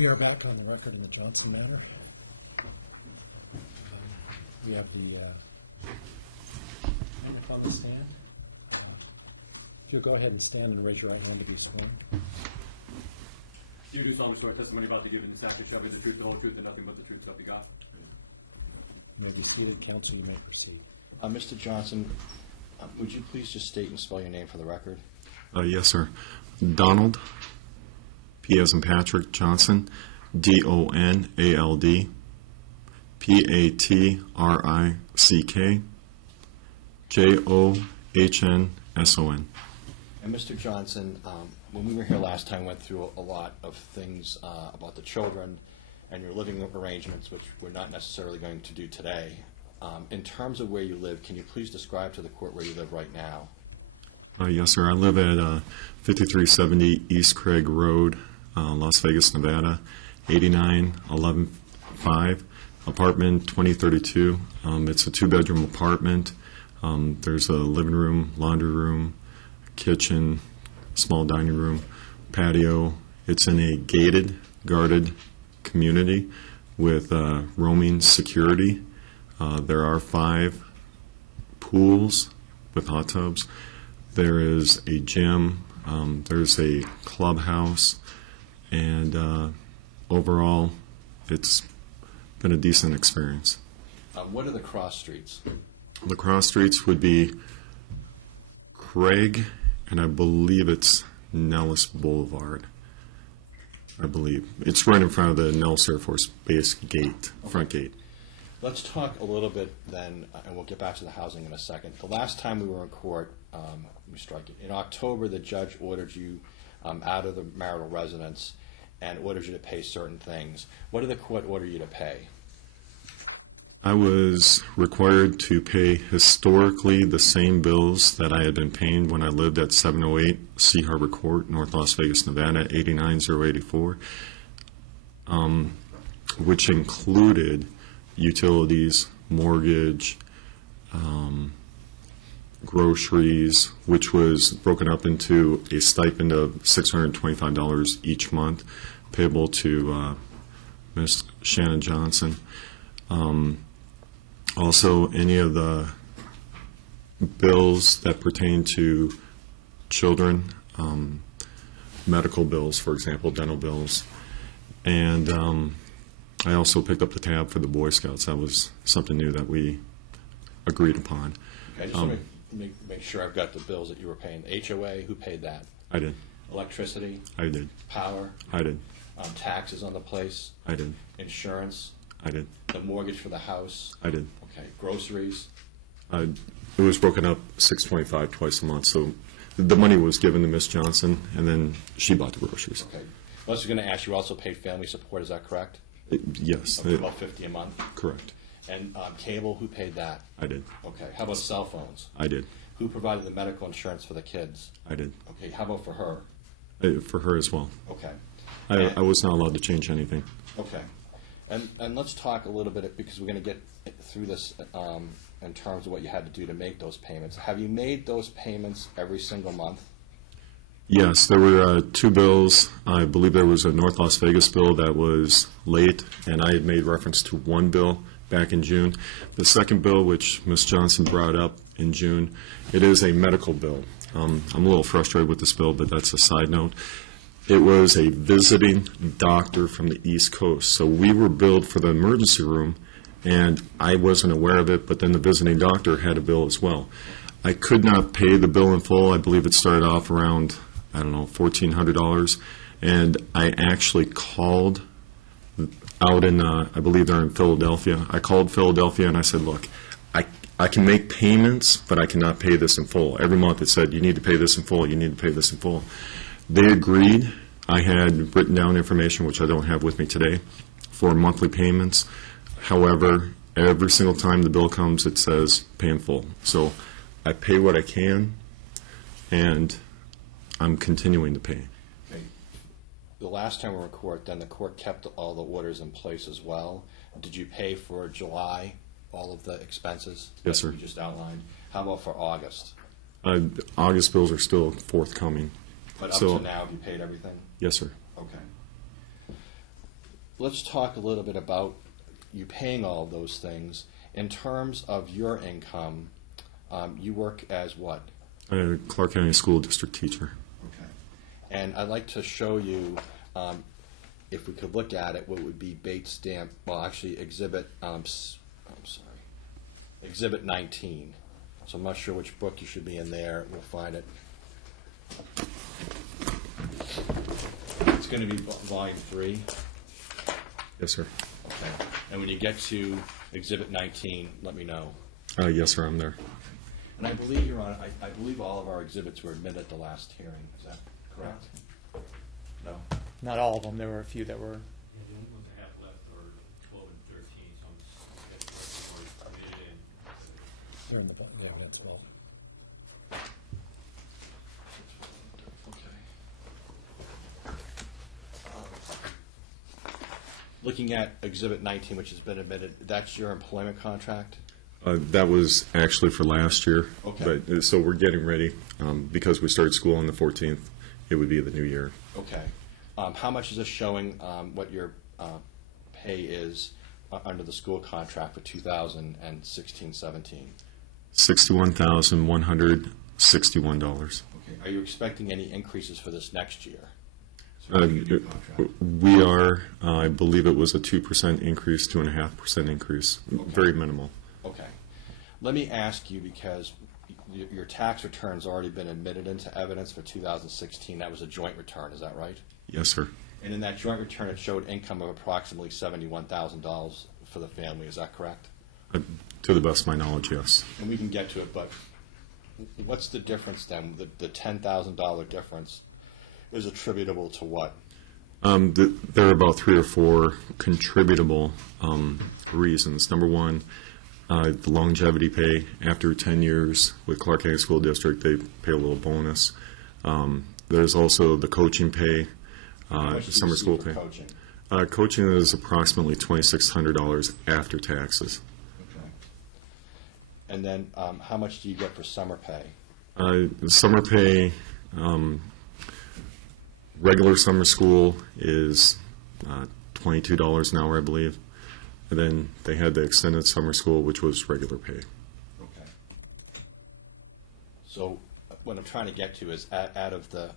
We are back on the record in the Johnson matter. We have the public stand. If you'll go ahead and stand and raise your right hand to be sworn. You do solemnly swear testimony about to give in this after shall be the truth, the whole truth, and nothing but the truth, so help you God. You may be seated. Counsel, you may proceed. Mr. Johnson, would you please just state and spell your name for the record? Yes, sir. Donald, P as in Patrick, Johnson, D-O-N-A-L-D, P-A-T-R-I-C-K, J-O-H-N-S-O-N. And Mr. Johnson, when we were here last time, went through a lot of things about the children and your living arrangements, which we're not necessarily going to do today. In terms of where you live, can you please describe to the court where you live right now? Yes, sir. I live at 5370 East Craig Road, Las Vegas, Nevada, 89115, apartment 2032. It's a two-bedroom apartment. There's a living room, laundry room, kitchen, small dining room, patio. It's in a gated, guarded community with roaming security. There are 5 pools with hot tubs. There is a gym. There's a clubhouse. And overall, it's been a decent experience. What are the cross streets? The cross streets would be Craig, and I believe it's Nellis Boulevard. I believe. It's right in front of the Nellis Air Force Base gate, front gate. Let's talk a little bit then, and we'll get back to the housing in a second. The last time we were in court, let me strike it. In October, the judge ordered you out of the marital residence and ordered you to pay certain things. What did the court order you to pay? I was required to pay historically the same bills that I had been paying when I lived at 708 Sea Harbor Court, North Las Vegas, Nevada, 89084, which included utilities, mortgage, groceries, which was broken up into a stipend of $625 each month, payable to Ms. Shannon Johnson. Also, any of the bills that pertain to children, medical bills, for example, dental bills, and I also picked up the tab for the Boy Scouts. That was something new that we agreed upon. Okay, just let me make sure I've got the bills that you were paying. HOA, who paid that? I did. Electricity? I did. Power? I did. Taxes on the place? I did. Insurance? I did. The mortgage for the house? I did. Okay, groceries? It was broken up $625 twice a month, so the money was given to Miss Johnson, and then she bought the groceries. Okay. I was going to ask, you also paid family support, is that correct? Yes. About $50 a month? Correct. And cable, who paid that? I did. Okay. How about cell phones? I did. Who provided the medical insurance for the kids? I did. Okay. How about for her? For her as well. Okay. I was not allowed to change anything. Okay. And let's talk a little bit, because we're going to get through this in terms of what you had to do to make those payments. Have you made those payments every single month? Yes, there were 2 bills. I believe there was a North Las Vegas bill that was late, and I had made reference to one bill back in June. The second bill, which Ms. Johnson brought up in June, it is a medical bill. I'm a little frustrated with this bill, but that's a side note. It was a visiting doctor from the East Coast, so we were billed for the emergency room, and I wasn't aware of it, but then the visiting doctor had a bill as well. I could not pay the bill in full. I believe it started off around, I don't know, $1,400, and I actually called out in, I believe they're in Philadelphia. I called Philadelphia and I said, look, I can make payments, but I cannot pay this in full. Every month it said, you need to pay this in full, you need to pay this in full. They agreed. I had written down information, which I don't have with me today, for monthly payments. However, every single time the bill comes, it says pay in full. So I pay what I can, and I'm continuing to pay. Okay. The last time we were in court, then the court kept all the orders in place as well. Did you pay for July, all of the expenses? Yes, sir. You just outlined. How about for August? August bills are still forthcoming. But up So- to now, have you paid everything? Yes, sir. Okay. let's talk a little bit about you paying all of those things. In terms of your income, you work as what? Clark County School District teacher. Okay. And I'd like to show you, if we could look at it, what would be Bates stamp, well, actually, Exhibit 19. So I'm not sure which book you should be in there. We'll find it. It's going to be volume 3. Yes, sir. Okay. And when you get to Exhibit 19, let me know. Yes, sir, I'm there. And I believe, Your Honor, I believe all of our exhibits were admitted at the last hearing. Is that correct? No? Not all of them. There were a few that were. Yeah, the only ones I have left are 12 and 13, so I'm just committed in. They're in the evidence vault. Looking at Exhibit 19, which has been admitted, that's your employment contract? That was actually for last year. Okay. But, so we're getting ready. Because we started school on the 14th, it would be the new year. Okay. How much is this showing what your pay is under the school contract for 2016-17? $61,161. Okay. Are you expecting any increases for this next year? We are, I believe it was a 2% increase, 2.5% increase, very minimal. Okay. Let me ask you, because your tax return's already been admitted into evidence for 2016. That was a joint return, is that right? Yes, sir. And in that joint return, it showed income of approximately $71,000 for the family, is that correct? To the best of my knowledge, yes. And we can get to it, but what's the difference then? The $10,000 difference is attributable to what? There are about 3 or 4 contributable reasons. Number one, the longevity pay. After 10 years with Clark County School District, they pay a little bonus. There's also the coaching pay, How much do you summer receive school for pay. coaching? Coaching is approximately $2,600 after taxes. Okay. And then how much do you get for summer pay? Summer pay, regular summer school is $22 an hour, I believe. And then they had the extended summer school, which was regular pay. Okay. So what I'm trying to get to is out of the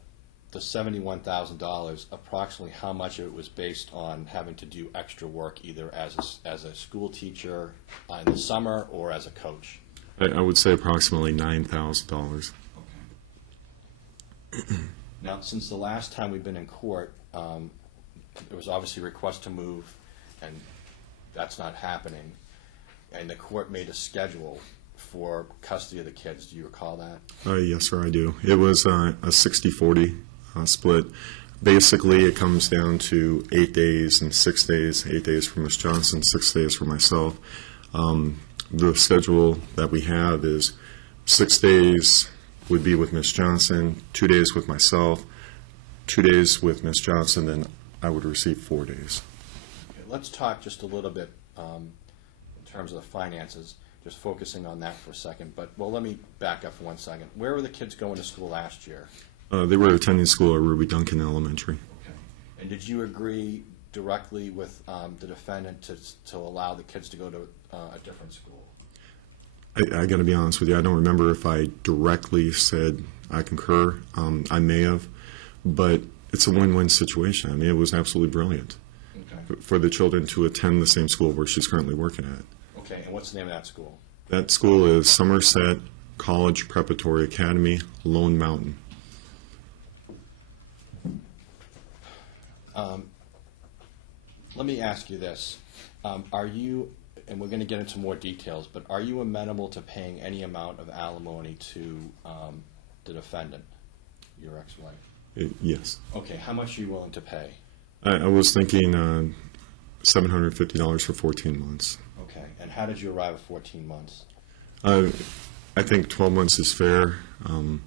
$71,000, approximately how much of it was based on having to do extra work either as a school teacher in the summer or as a coach? I would say approximately $9,000. Okay. Now, since the last time we've been in court, there was obviously a request to move, and that's not happening. And the court made a schedule for custody of the kids. Do you recall that? Yes, sir, I do. It was a 60-40 split. Basically, it comes down to 8 days and 6 days. 8 days for Ms. Johnson, 6 days for myself. The schedule that we have is 6 days would be with Ms. Johnson, 2 days with myself, 2 days with Ms. Johnson, then I would receive 4 days. Okay, let's talk just a little bit in terms of the finances, just focusing on that for a second. But, well, let me back up for 1 second. Where were the kids going to school last year? They were attending school at Ruby Duncan Elementary. Okay. And did you agree directly with the defendant to allow the kids to go to a different school? I got to be honest with you, I don't remember if I directly said I concur. I may have, but it's a win-win situation. I mean, it was absolutely brilliant Okay. for the children to attend the same school where she's currently working at. Okay, and what's the name of that school? That school is Somerset College Preparatory Academy, Lone Mountain. Let me ask you this. Are you, and we're going to get into more details, but are you amenable to paying any amount of alimony to the defendant, your ex-wife? Yes. Okay, how much are you willing to pay? I was thinking $750 for 14 months. Okay, and how did you arrive at 14 months? I think 12 months is fair. 2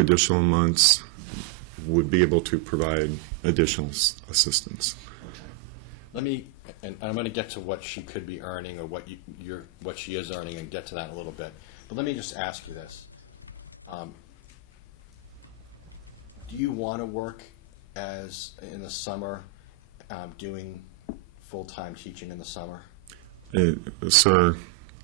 additional months would be able to provide additional assistance. Okay. Let me, and I'm going to get to what she could be earning or what what she is earning, and get to that in a little bit. But let me just ask you this: do you want to work in the summer doing full-time teaching in the summer? Sir,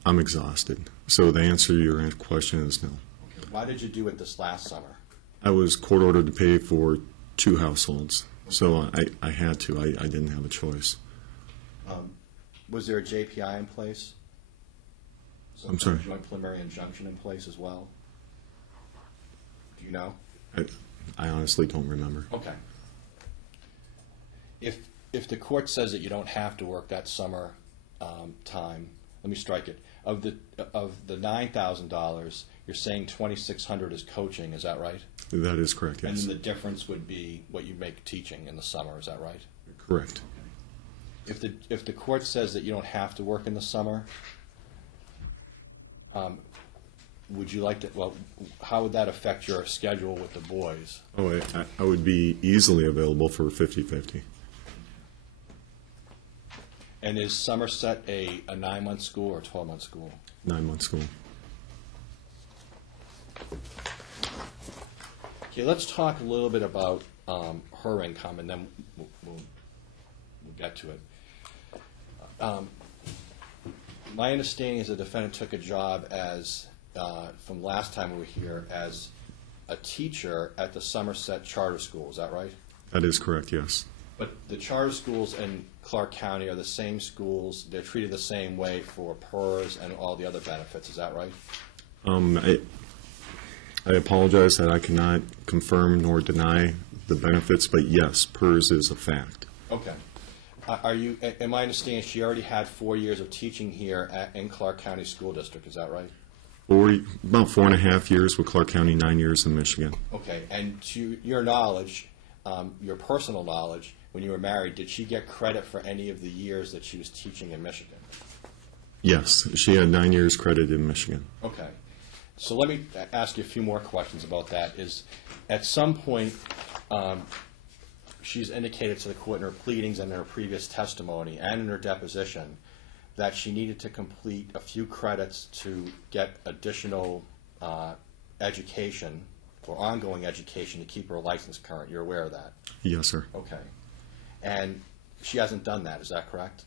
I'm exhausted. So the answer to your question is no. Okay. Why did you do it this last summer? I was court ordered to pay for 2 households, so I had to. I didn't have a choice. Was there a JPI in place? I'm sorry? Joint preliminary injunction in place as well? Do you know? I honestly don't remember. Okay. If the court says that you don't have to work that summer time, let me strike it. Of the $9,000, you're saying $2,600 is coaching. Is that right? That is correct, And yes. then the difference would be what you make teaching in the summer. Is that right? Correct. If the court says that you don't have to work in the summer, would you like to? Well, how would that affect your schedule with the boys? Oh, I would be easily available for 50-50. And is Somerset a 9-month school or a 12-month school? 9-month school. Okay, let's talk a little bit about her income, and then we'll get to it. My understanding is the defendant took a job as, from last time we were here, as a teacher at the Somerset Charter School. Is that right? That is correct, yes. But the charter schools in Clark County are the same schools. They're treated the same way for PERS and all the other benefits. Is that right? I apologize that I cannot confirm nor deny the benefits, but yes, PERS is a fact. Okay. Am I understanding she already had 4 years of teaching here in Clark County School District, is that right? About 4.5 years with Clark County, 9 years in Michigan. Okay, and to your knowledge, your personal knowledge, when you were married, did she get credit for any of the years that she was teaching in Michigan? Yes, she had 9 years credit in Michigan. Okay. So let me ask you a few more questions about that. At some point, she's indicated to the court in her pleadings and in her previous testimony and in her deposition that she needed to complete a few credits to get additional education or ongoing education to keep her license current. You're aware of that? Yes, sir. Okay. And she hasn't done that, is that correct?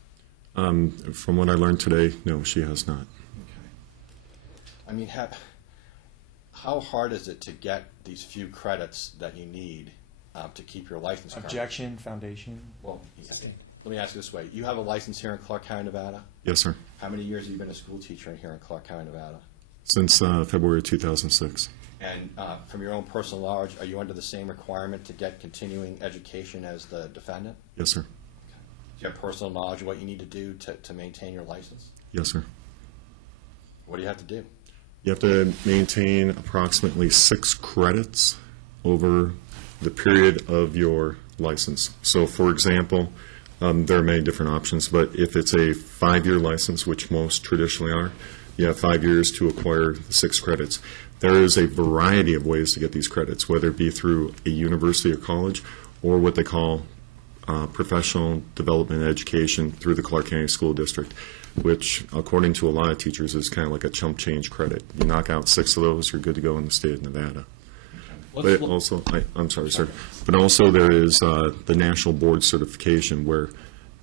From what I learned today, no, she has not. Okay. I mean, how hard is it to get these few credits that you need to keep your license current? Objection, foundation. Well, let me ask you this way. You have a license here in Clark County, Nevada? Yes, sir. How many years have you been a school teacher here in Clark County, Nevada? Since February 2006. And from your own personal knowledge, are you under the same requirement to get continuing education as the defendant? Yes, sir. Do you have personal knowledge of what you need to do to maintain your license? Yes, sir. What do you have to do? You have to maintain approximately 6 credits over the period of your license. So, for example, there are many different options, but if it's a 5-year license, which most traditionally are, you have 5 years to acquire the 6 credits. There is a variety of ways to get these credits, whether it be through a university or college or what they call professional development education through the Clark County School District, which, according to a lot of teachers, is kind of like a chump change credit. You knock out 6 of those, you're good to go in the state of Nevada. But also, I'm sorry, sir. But also there is the National Board Certification, where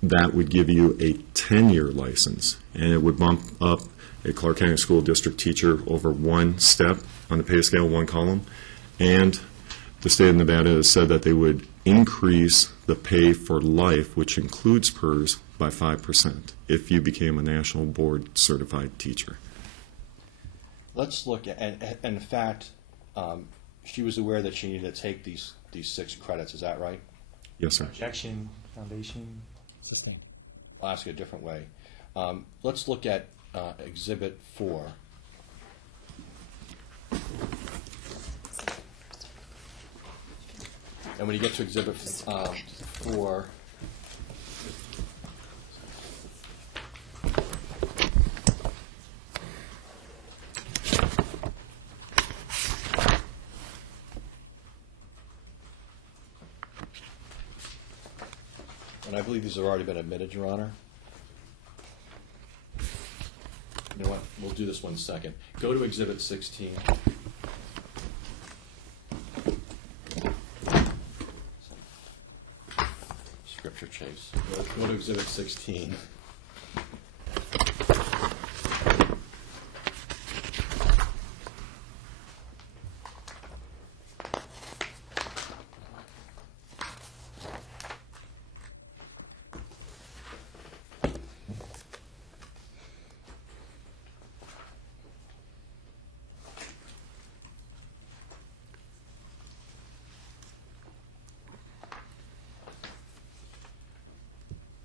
that would give you a 10-year license, and it would bump up a Clark County School District teacher over 1 step on the pay scale, 1 column. And the state of Nevada has said that they would increase the pay for life, which includes PERS, by 5% if you became a National Board certified teacher. Let's look at, and in fact, she was aware that she needed to take these 6 credits. Is that right? Yes, sir. Objection, foundation. Sustained. I'll ask you a different way. Let's look at Exhibit 4. And when you get to Exhibit 4, and I believe these have already been admitted, Your Honor. You know what? We'll do this one second. Go to Exhibit 16. Scripture. picture, Chase. Go to Exhibit 16.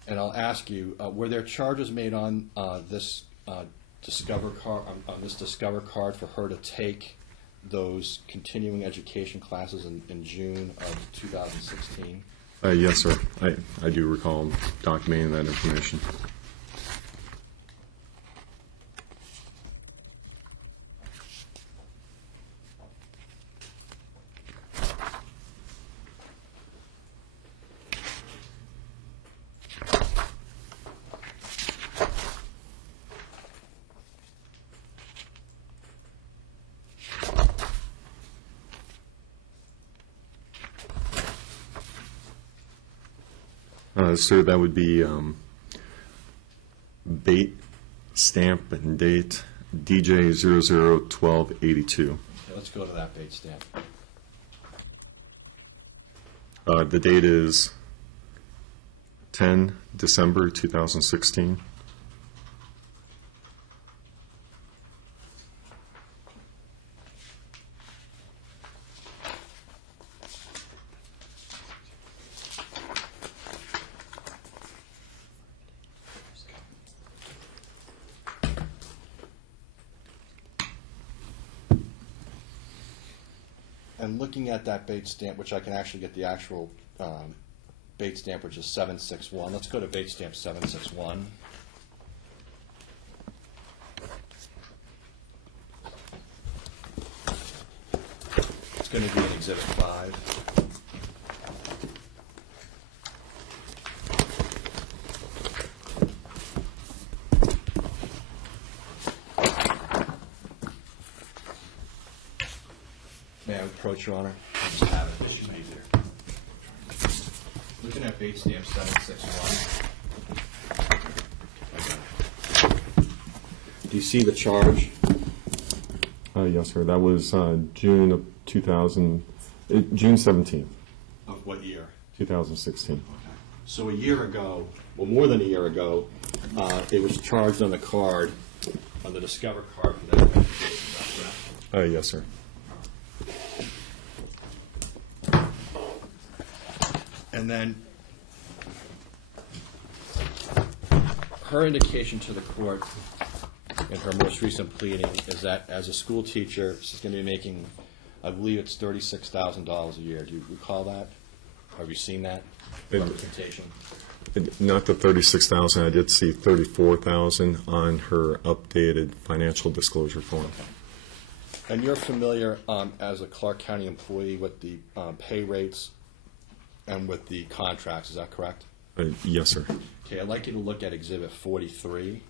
And I'll ask you, were there charges made on this Discover card, on this Discover card for her to take those continuing education classes in June of 2016? Yes, sir. I do recall documenting that information. Sir, that would be bait, stamp, and date DJ 001282. Okay, let's go to that bait stamp. The date is 10 December 2016. And looking at that bait stamp, which I can actually get the actual bait stamp, which is 761. Let's go to bait stamp 761. It's going to be in Exhibit 5. May I approach, Your Honor? I just have it. This should be easier. Looking at bait stamp 761. Do you see the charge? Yes, sir. That was June of 2000, June 17th, Of what year? 2016. So a year ago, well, more than a year ago, it was charged on the card, on the Discover card for that education. Is that correct? Yes, sir. And then her indication to the court in her most recent pleading is that as a school teacher, she's going to be making, I believe it's $36,000 a year. Do you recall that? Have you seen that representation? Not the 36,000. I did see 34,000 on her updated financial disclosure form. And you're familiar as a Clark County employee with the pay rates and with the contracts, is that correct? Yes, sir. Okay, I'd like you to look at Exhibit 43.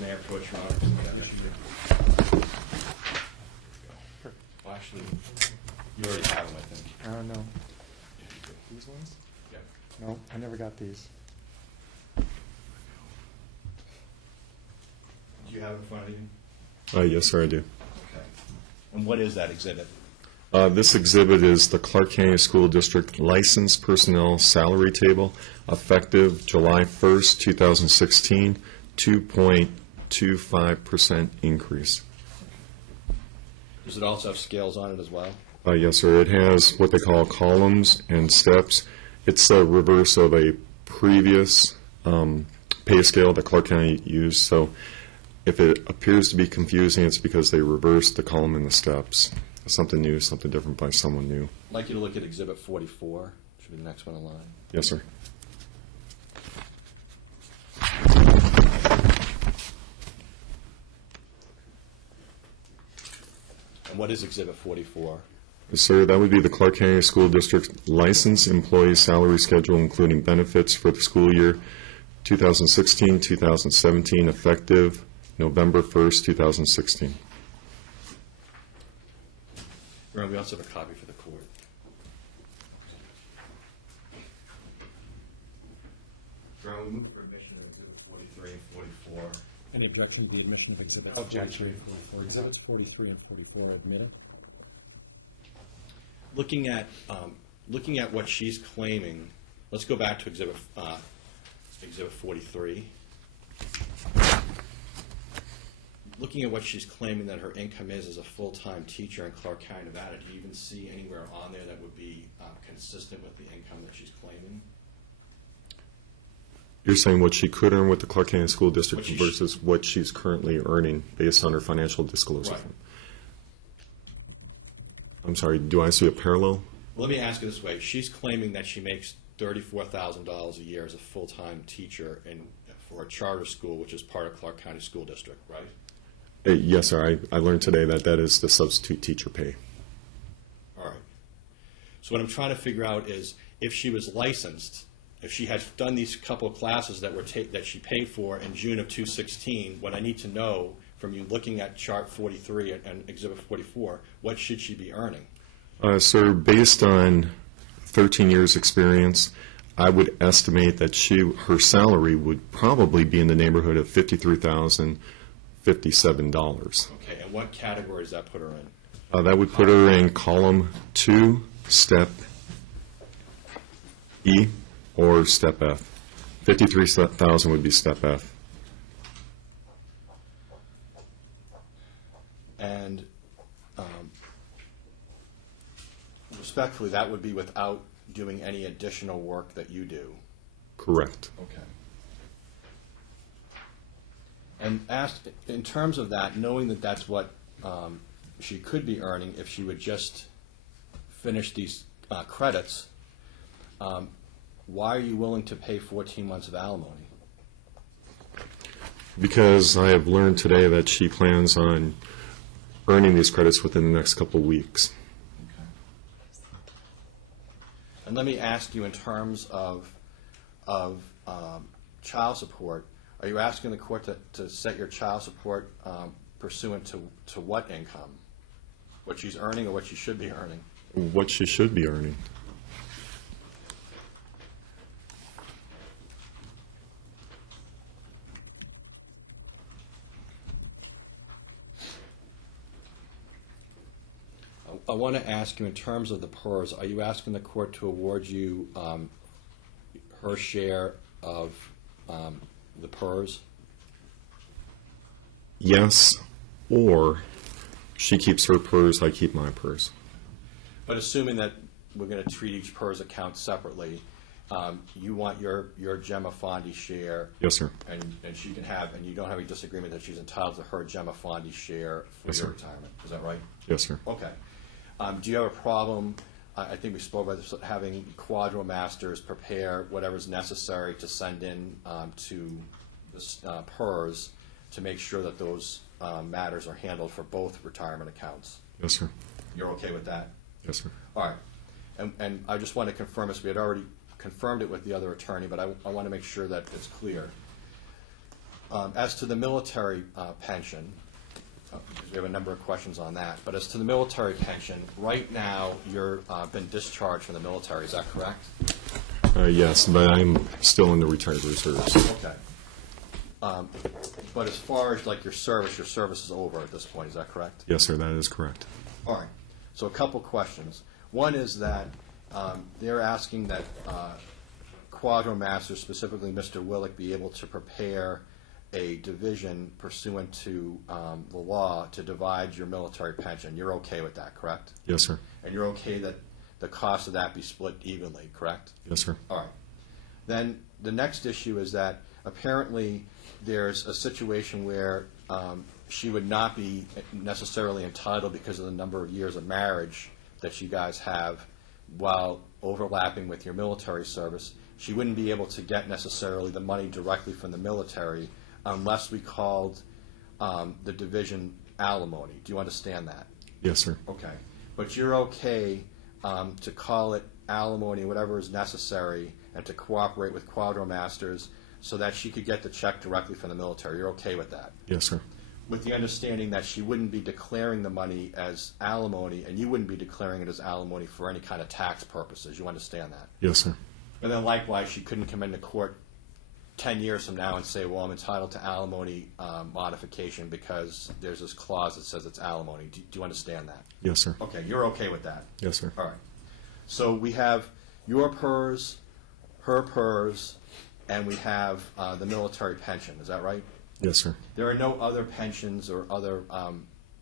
May I approach, Your Honor? Well, actually, you already have them, I think. I don't know. These ones? Yeah. No, I never got these. Do you have it in front of you? Yes, sir, I do. Okay. And what is that exhibit? This exhibit is the Clark County School District Licensed Personnel Salary Table, effective July 1st, 2016, 2.25% increase. Does it also have scales on it as well? Yes, sir. It has what they call columns and steps. It's the reverse of a previous pay scale that Clark County used. So if it appears to be confusing, it's because they reversed the column and the steps. Something new, something different by someone new. I'd like you to look at Exhibit 44. Should be the next one in line. Yes, sir. And what is Exhibit 44? Yes, sir. That would be the Clark County School District Licensed Employee Salary Schedule, including benefits for the school year 2016, 2017, effective November 1st, 2016. Ron, we also have a copy for the court. Ron, we move for admission of Exhibit 43 and 44. Any objection to the admission of exhibits Objection. 43 and 44? Exhibits 43 and 44 are admitted. Looking at what she's claiming, let's go back to Exhibit 43. Looking at what she's claiming that her income is as a full-time teacher in Clark County, Nevada, do you even see anywhere on there that would be consistent with the income that she's claiming? You're saying what she could earn with the Clark County School District What she versus what she's currently earning based on her financial disclosure? Right. I'm sorry, do I see a parallel? Let me ask it this way. She's claiming that she makes $34,000 a year as a full-time teacher for a charter school, which is part of Clark County School District, right? Yes, sir. I learned today that that is the substitute teacher pay. All right. So what I'm trying to figure out is if she was licensed, if she had done these couple of classes that she paid for in June of 2016, what I need to know from you looking at Chart 43 and Exhibit 44, what should she be earning? Sir, based on 13 years' experience, I would estimate that her salary would probably be in the neighborhood of $53,057. Okay, and what category does that put her in? That would put her in column 2, step E, or step F. 53,000 would be step F. And respectfully, that would be without doing any additional work that you do. Correct. Okay. And asked, in terms of that, knowing that that's what she could be earning if she would just finish these credits, why are you willing to pay 14 months of alimony? Because I have learned today that she plans on earning these credits within the next couple of weeks. And let me ask you in terms of child support, are you asking the court to set your child support pursuant to what income? What she's earning or what she should be earning? What she should be earning. I want to ask you in terms of the PERS, are you asking the court to award you her share of the PERS? Yes, or she keeps her PERS, I keep my PERS. But assuming that we're going to treat each PERS account separately, you want your Gemma Fondi share. Yes, sir. And she can have, and you don't have any disagreement that she's entitled to her Gemma Fondi share for Yes, your sir. retirement. Is that right? Yes, sir. Okay. Do you have a problem, I think we spoke about this, having Quadro Masters prepare whatever's necessary to send in to the PERS to make sure that those matters are handled for both retirement accounts? Yes, sir. You're okay with that? Yes, sir. All right. And I just want to confirm this. We had already confirmed it with the other attorney, but I want to make sure that it's clear. As to the military pension, because we have a number of questions on that, but as to the military pension, right now you've been discharged from the military. Is that correct? Yes, but I'm still in the retired reserves. Okay. But as far as like your service is over at this point. Is that correct? Yes, sir, that is correct. All right. So a couple questions. One is that they're asking that Quadro Masters, specifically Mr. Willick, be able to prepare a division pursuant to the law to divide your military pension. You're okay with that, correct? Yes, sir. And you're okay that the cost of that be split evenly, correct? Yes, sir. All right. Then the next issue is that apparently there's a situation where she would not be necessarily entitled because of the number of years of marriage that you guys have while overlapping with your military service. She wouldn't be able to get necessarily the money directly from the military unless we called the division alimony. Do you understand that? Yes, sir. Okay. But you're okay to call it alimony, whatever is necessary, and to cooperate with Quadro Masters so that she could get the check directly from the military. You're okay with that? Yes, sir. With the understanding that she wouldn't be declaring the money as alimony, and you wouldn't be declaring it as alimony for any kind of tax purposes. You understand that? Yes, sir. And then likewise, she couldn't come into court 10 years from now and say, well, I'm entitled to alimony modification because there's this clause that says it's alimony. Do you understand that? Yes, sir. Okay, you're okay with that? Yes, sir. All right. So we have your PERS, her PERS, and we have the military pension. Is that right? Yes, sir. There are no other pensions or other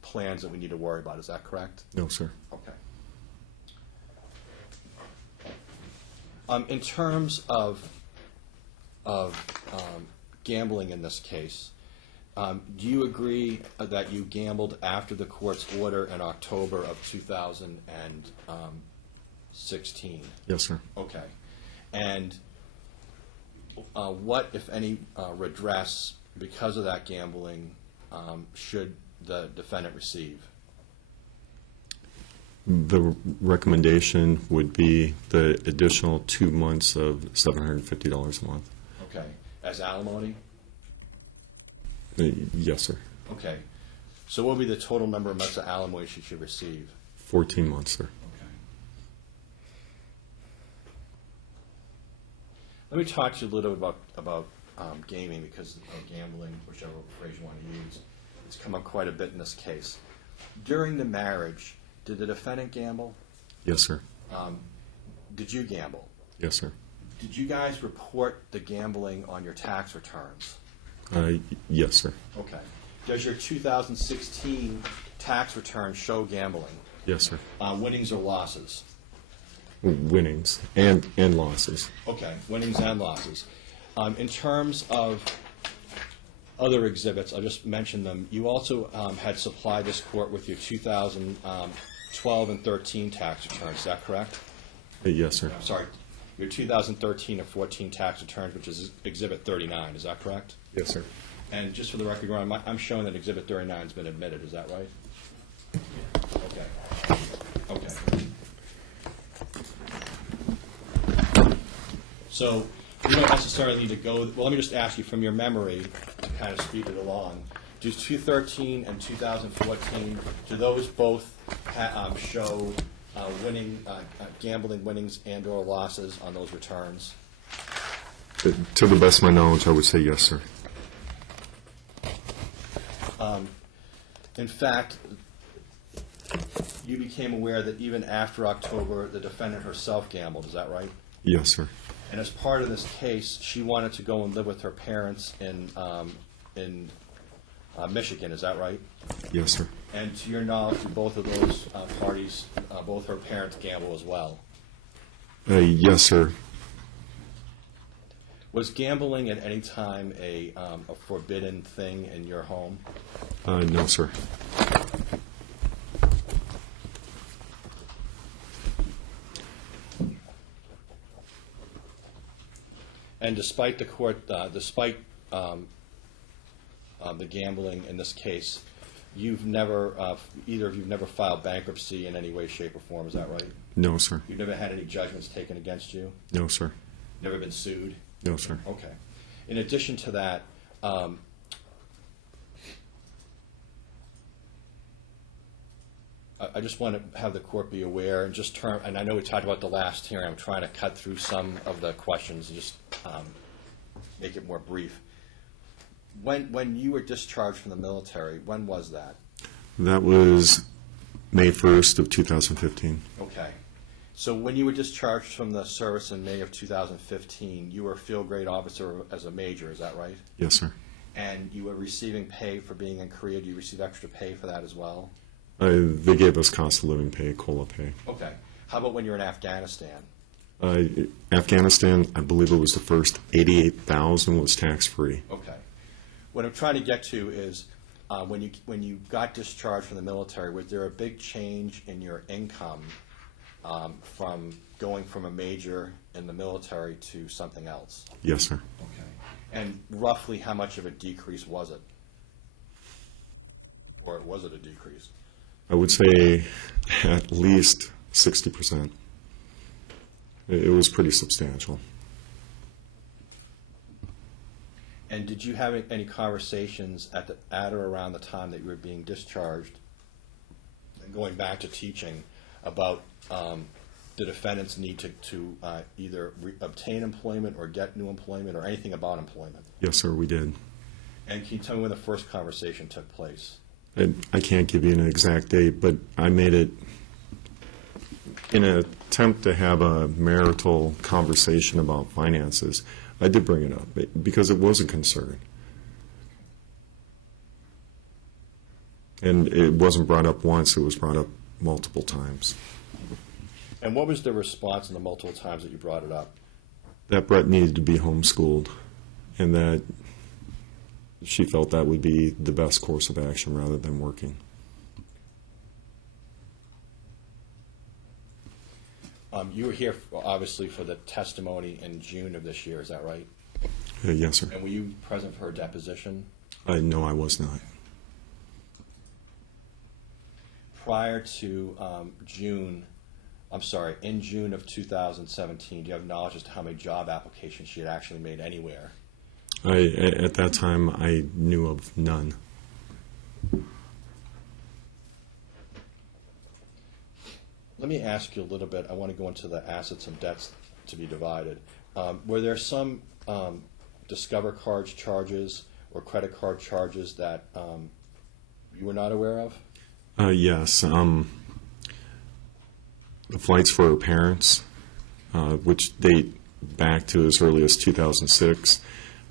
plans that we need to worry about. Is that correct? No, sir. Okay. In terms of gambling in this case, do you agree that you gambled after the court's order in October of 2016? Yes, sir. Okay. And what, if any, redress because of that gambling should the defendant receive? The recommendation would be the additional 2 months of $750 a month. Okay. As alimony? Yes, sir. Okay. So what would be the total number of months of alimony she should receive? 14 months, sir. Okay. Let me talk to you a little bit about gaming, because gambling, whichever phrase you want to use, it's come up quite a bit in this case. During the marriage, did the defendant gamble? Yes, sir. Did you gamble? Yes, sir. Did you guys report the gambling on your tax returns? Yes, sir. Okay. Does your 2016 tax return show gambling? Yes, sir. Winnings or losses? Winnings and losses. Okay, winnings and losses. In terms of other exhibits, I'll just mention them. You also had supplied this court with your 2012 and 13 tax returns. Is that correct? Yes, sir. Sorry, your 2013 and 14 tax returns, which is Exhibit 39. Is that correct? Yes, sir. And just for the record, Ron, I'm showing that Exhibit 39 has been admitted. Is that right? Okay. Okay. So we don't necessarily need to go, well, let me just ask you from your memory to kind of speed it along. Do 2013 and 2014, do those both show gambling winnings and or losses on those returns? To the best of my knowledge, I would say yes, sir. In fact, you became aware that even after October, the defendant herself gambled. Is that right? Yes, sir. And as part of this case, she wanted to go and live with her parents in Michigan. Is that right? Yes, sir. And to your knowledge, do both of those parties, both her parents, gamble as well? Yes, sir. Was gambling at any time a forbidden thing in your home? No, sir. And despite the court, despite the gambling in this case, you've never, either of you've never filed bankruptcy in any way, shape, or form. Is that right? No, sir. You've never had any judgments taken against you? No, sir. Never been sued? No, sir. Okay. In addition to that, I just want to have the court be aware and just turn, and I know we talked about the last hearing, I'm trying to cut through some of the questions and just make it more brief. When you were discharged from the military, when was that? That was May 1st of 2015. Okay. So when you were discharged from the service in May of 2015, you were a field grade officer as a major, is that right? Yes, sir. And you were receiving pay for being in Korea. Do you receive extra pay for that as well? They gave us cost of living pay, COLA pay. Okay. How about when you were in Afghanistan? Afghanistan, I believe it was the first 88,000 was tax-free. Okay. What I'm trying to get to is when you got discharged from the military, was there a big change in your income from going from a major in the military to something else? Yes, sir. Okay. And roughly how much of a decrease was it? Or was it a decrease? I would say at least 60%. It was pretty substantial. And did you have any conversations at or around the time that you were being discharged, and going back to teaching, about the defendants need to either obtain employment or get new employment or anything about employment? Yes, sir, we did. And can you tell me when the first conversation took place? I can't give you an exact date, but I made it in an attempt to have a marital conversation about finances. I did bring it up because it was a concern. And it wasn't brought up once, it was brought up multiple times. And what was the response in the multiple times that you brought it up? That Brett needed to be homeschooled, and that she felt that would be the best course of action rather than working. You were here, obviously, for the testimony in June of this year, is that right? Yes, sir. And were you present for her deposition? No, I was not. Prior to in June of 2017, do you have knowledge as to how many job applications she had actually made anywhere? At that time, I knew of none. Let me ask you a little bit. I want to go into the assets and debts to be divided. Were there some Discover Cards charges or credit card charges that you were not aware of? Yes. The flights for her parents, which date back to as early as 2006.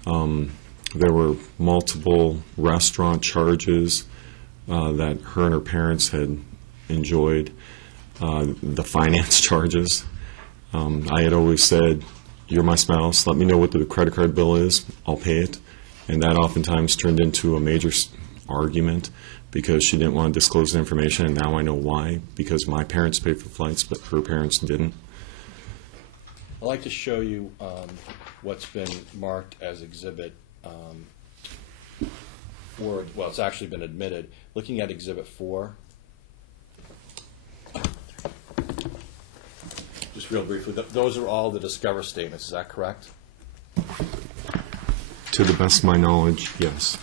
There were multiple restaurant charges that her and her parents had enjoyed. The finance charges. I had always said, "You're my spouse, let me know what the credit card bill is, I'll pay it." And that oftentimes turned into a major argument because she didn't want to disclose the information, and now I know why, because my parents paid for flights, but her parents didn't. I'd like to show you what's been marked as Exhibit 4. Well, it's actually been admitted. Looking at Exhibit 4, just real briefly, those are all the Discover statements, is that correct? To the best of my knowledge, yes.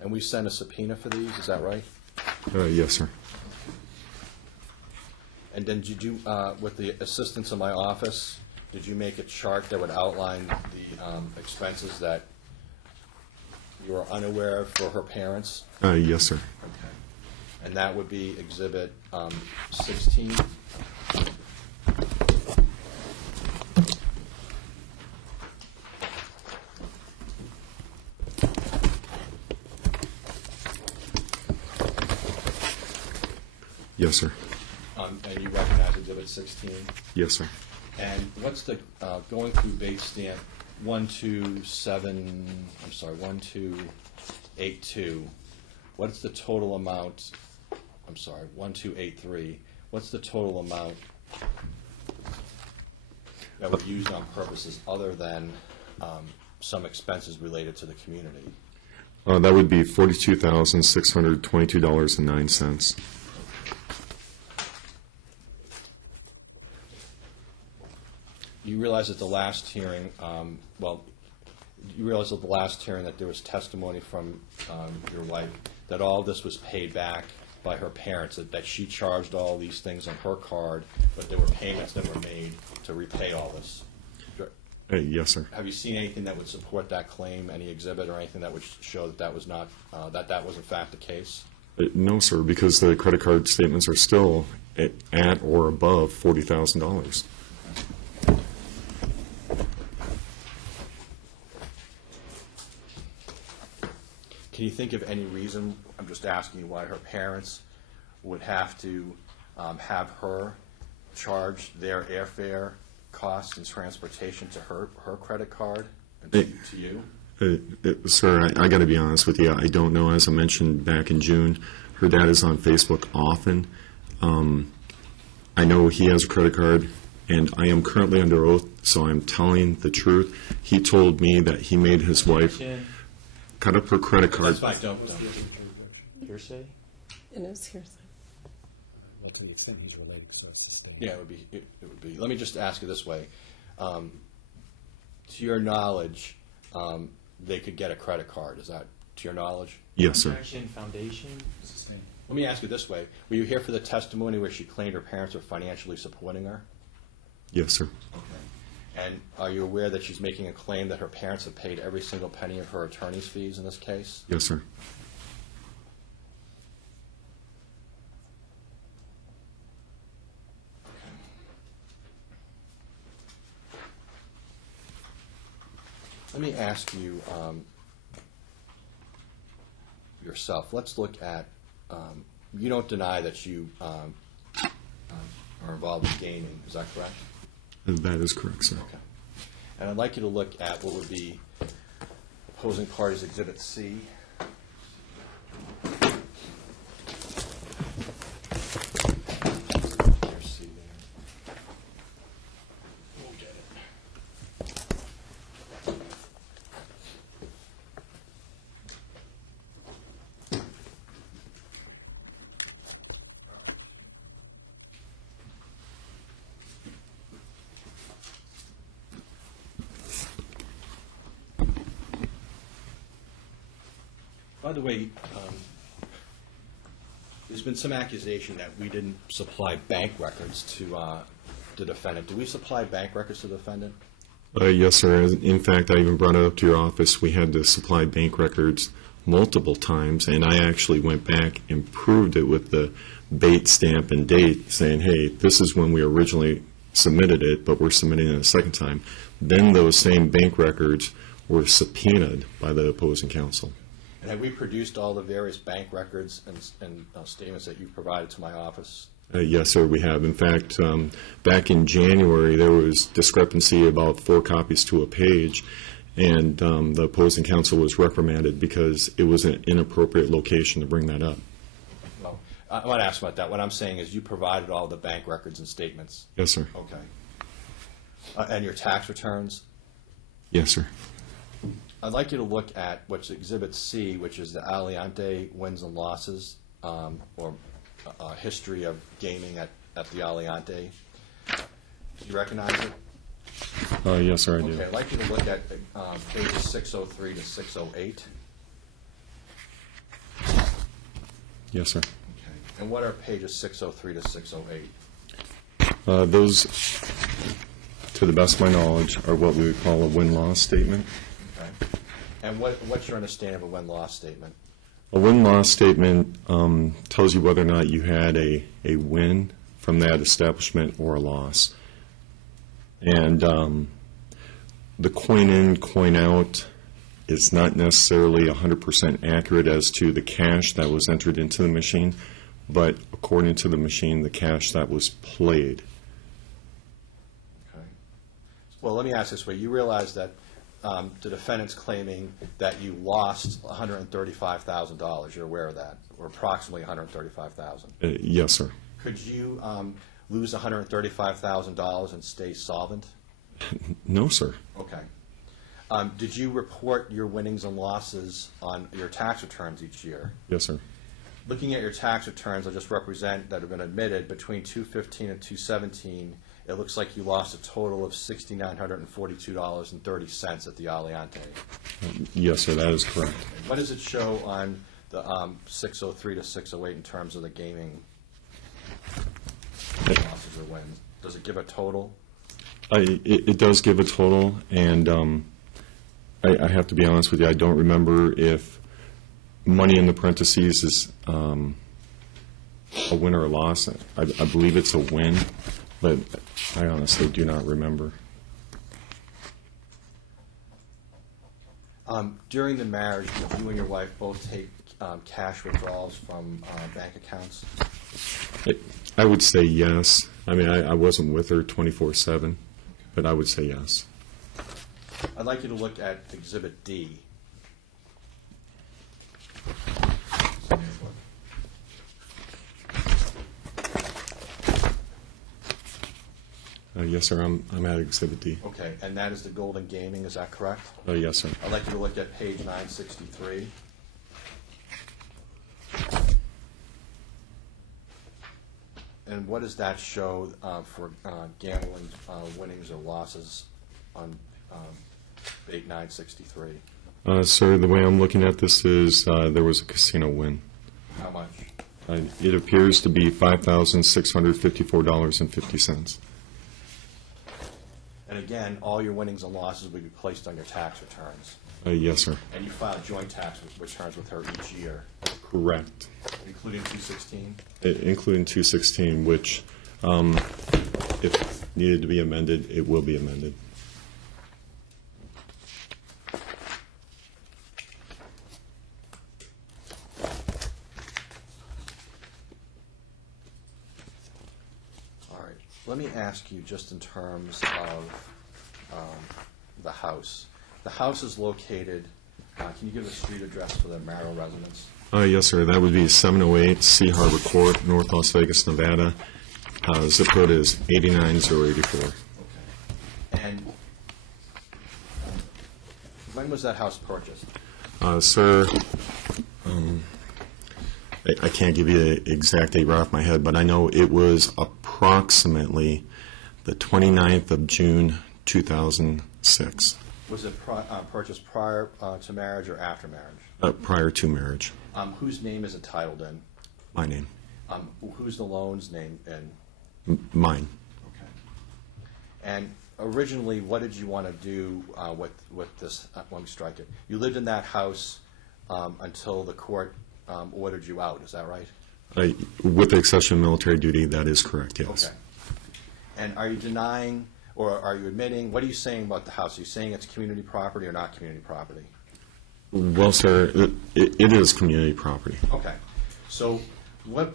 And we sent a subpoena for these, is that right? Yes, sir. And then did you, with the assistance of my office, did you make a chart that would outline the expenses that you were unaware of for her parents? Yes, sir. Okay. And that would be Exhibit 16? Yes, sir. And you recognize Exhibit 16? Yes, sir. And what's the, going through base stamp 1282, what's the total amount, 1283, what's the total amount that were used on purposes other than some expenses related to the community? That would be $42,622.09. You realize at the last hearing, that there was testimony from your wife that all this was paid back by her parents, that she charged all these things on her card, but there were payments that were made to repay all this. Yes, sir. Have you seen anything that would support that claim, any exhibit or anything that would show that that was not, that was in fact the case? No, sir, because the credit card statements are still at or above $40,000. Can you think of any reason, I'm just asking you, why her parents would have to have her charge their airfare costs and transportation to her credit card and to you? Sir, I got to be honest with you. I don't know. As I mentioned back in June, her dad is on Facebook often. I know he has a credit card, and I am currently under oath, so I'm telling the truth. He told me that he made his wife cut up her credit card. That's fine, don't. Hearsay? It is hearsay. Well, to the extent he's related, so it's sustained. Yeah, it would be. Let me just ask you this way. to your knowledge, they could get a credit card. Is that to your knowledge? Yes, sir. Action Foundation. Let me ask you this way. Were you here for the testimony where she claimed her parents were financially supporting her? Yes, sir. And are you aware that she's making a claim that her parents have paid every single penny of her attorney's fees in this case? Yes, sir. Let me ask you yourself. Let's look at, you don't deny that you are involved in gaming, is that correct? That is correct, sir. Okay. And I'd like you to look at what would be opposing parties Exhibit C. There's C there. We'll get it. By the way, there's been some accusation that we didn't supply bank records to the defendant. Do we supply bank records to the defendant? Yes, sir. In fact, I even brought it up to your office. We had to supply bank records multiple times, and I actually went back and proved it with the bait stamp and date, saying, hey, this is when we originally submitted it, but we're submitting it a second time. Then those same bank records were subpoenaed by the opposing counsel. And have we produced all the various bank records and statements that you've provided to my office? Yes, sir, we have. In fact, back in January, there was discrepancy about 4 copies to a page, and the opposing counsel was reprimanded because it was an inappropriate location to bring that up. Well, I want to ask about that. What I'm saying is you provided all the bank records and statements. Yes, sir. Okay. And your tax returns? Yes, sir. I'd like you to look at what's Exhibit C, which is the Aliante wins and losses, or a history of gaming at the Aliante. Do you recognize it? Yes, sir, I do. Okay, I'd like you to look at pages 603 to 608. Yes, sir. Okay. And what are pages 603 to 608? Those, to the best of my knowledge, are what we would call a win-loss statement. Okay. And what's your understanding of a win-loss statement? A win-loss statement tells you whether or not you had a win from that establishment or a loss. And the coin in, coin out is not necessarily 100% accurate as to the cash that was entered into the machine, but according to the machine, the cash that was played. Okay. Well, let me ask this way. You realize that the defendant's claiming that you lost $135,000. You're aware of that, or approximately $135,000. Yes, sir. Could you lose $135,000 and stay solvent? No, sir. Okay. Did you report your winnings and losses on your tax returns each year? Yes, sir. Looking at your tax returns, I'll just represent that have been admitted between 215 and 217. It looks like you lost a total of $6,942.30 at the Aliante. Yes, sir, that is correct. What does it show on the 603 to 608 in terms of the gaming losses or wins? Does it give a total? It does give a total, and I have to be honest with you, I don't remember if money in the parentheses is a win or a loss. I believe it's a win, but I honestly do not remember. During the marriage, did you and your wife both take cash withdrawals from bank accounts? I would say yes. I mean, I wasn't with her 24/7, but I would say yes. I'd like you to look at Exhibit D. Yes, sir, I'm at Exhibit D. Okay, and that is the Golden Gaming, is that correct? Yes, sir. I'd like you to look at page 963. And what does that show for gambling winnings or losses on $8,963. Sir, the way I'm looking at this is there was a casino win. How much? It appears to be $5,654.50. And again, all your winnings and losses will be placed on your tax returns. Yes, sir. And you file joint tax returns with her each year, Correct. including 216? Including 216, which, if needed to be amended, it will be amended. All right. Let me ask you, just in terms of the house. The house is located, can you give a street address for the marital residence? Yes, sir. That would be 708 Sea Harbor Court, North Las Vegas, Nevada. Zip code is 89084. Okay. And when was that house purchased? Sir, I can't give you an exact date right off my head, but I know it was approximately the 29th of June, 2006, Was it purchased prior to marriage or after marriage? prior to marriage. Whose name is it titled in? My name. Who's the loan's name in? Mine. Okay. And originally, what did you want to do with this, let me strike it? You lived in that house until the court ordered you out, is that right? With the exception of military duty, that is correct, yes. Okay. And are you denying, or are you admitting, what are you saying about the house? Are you saying it's community property or not community property? Well, sir, it is community property. Okay. So what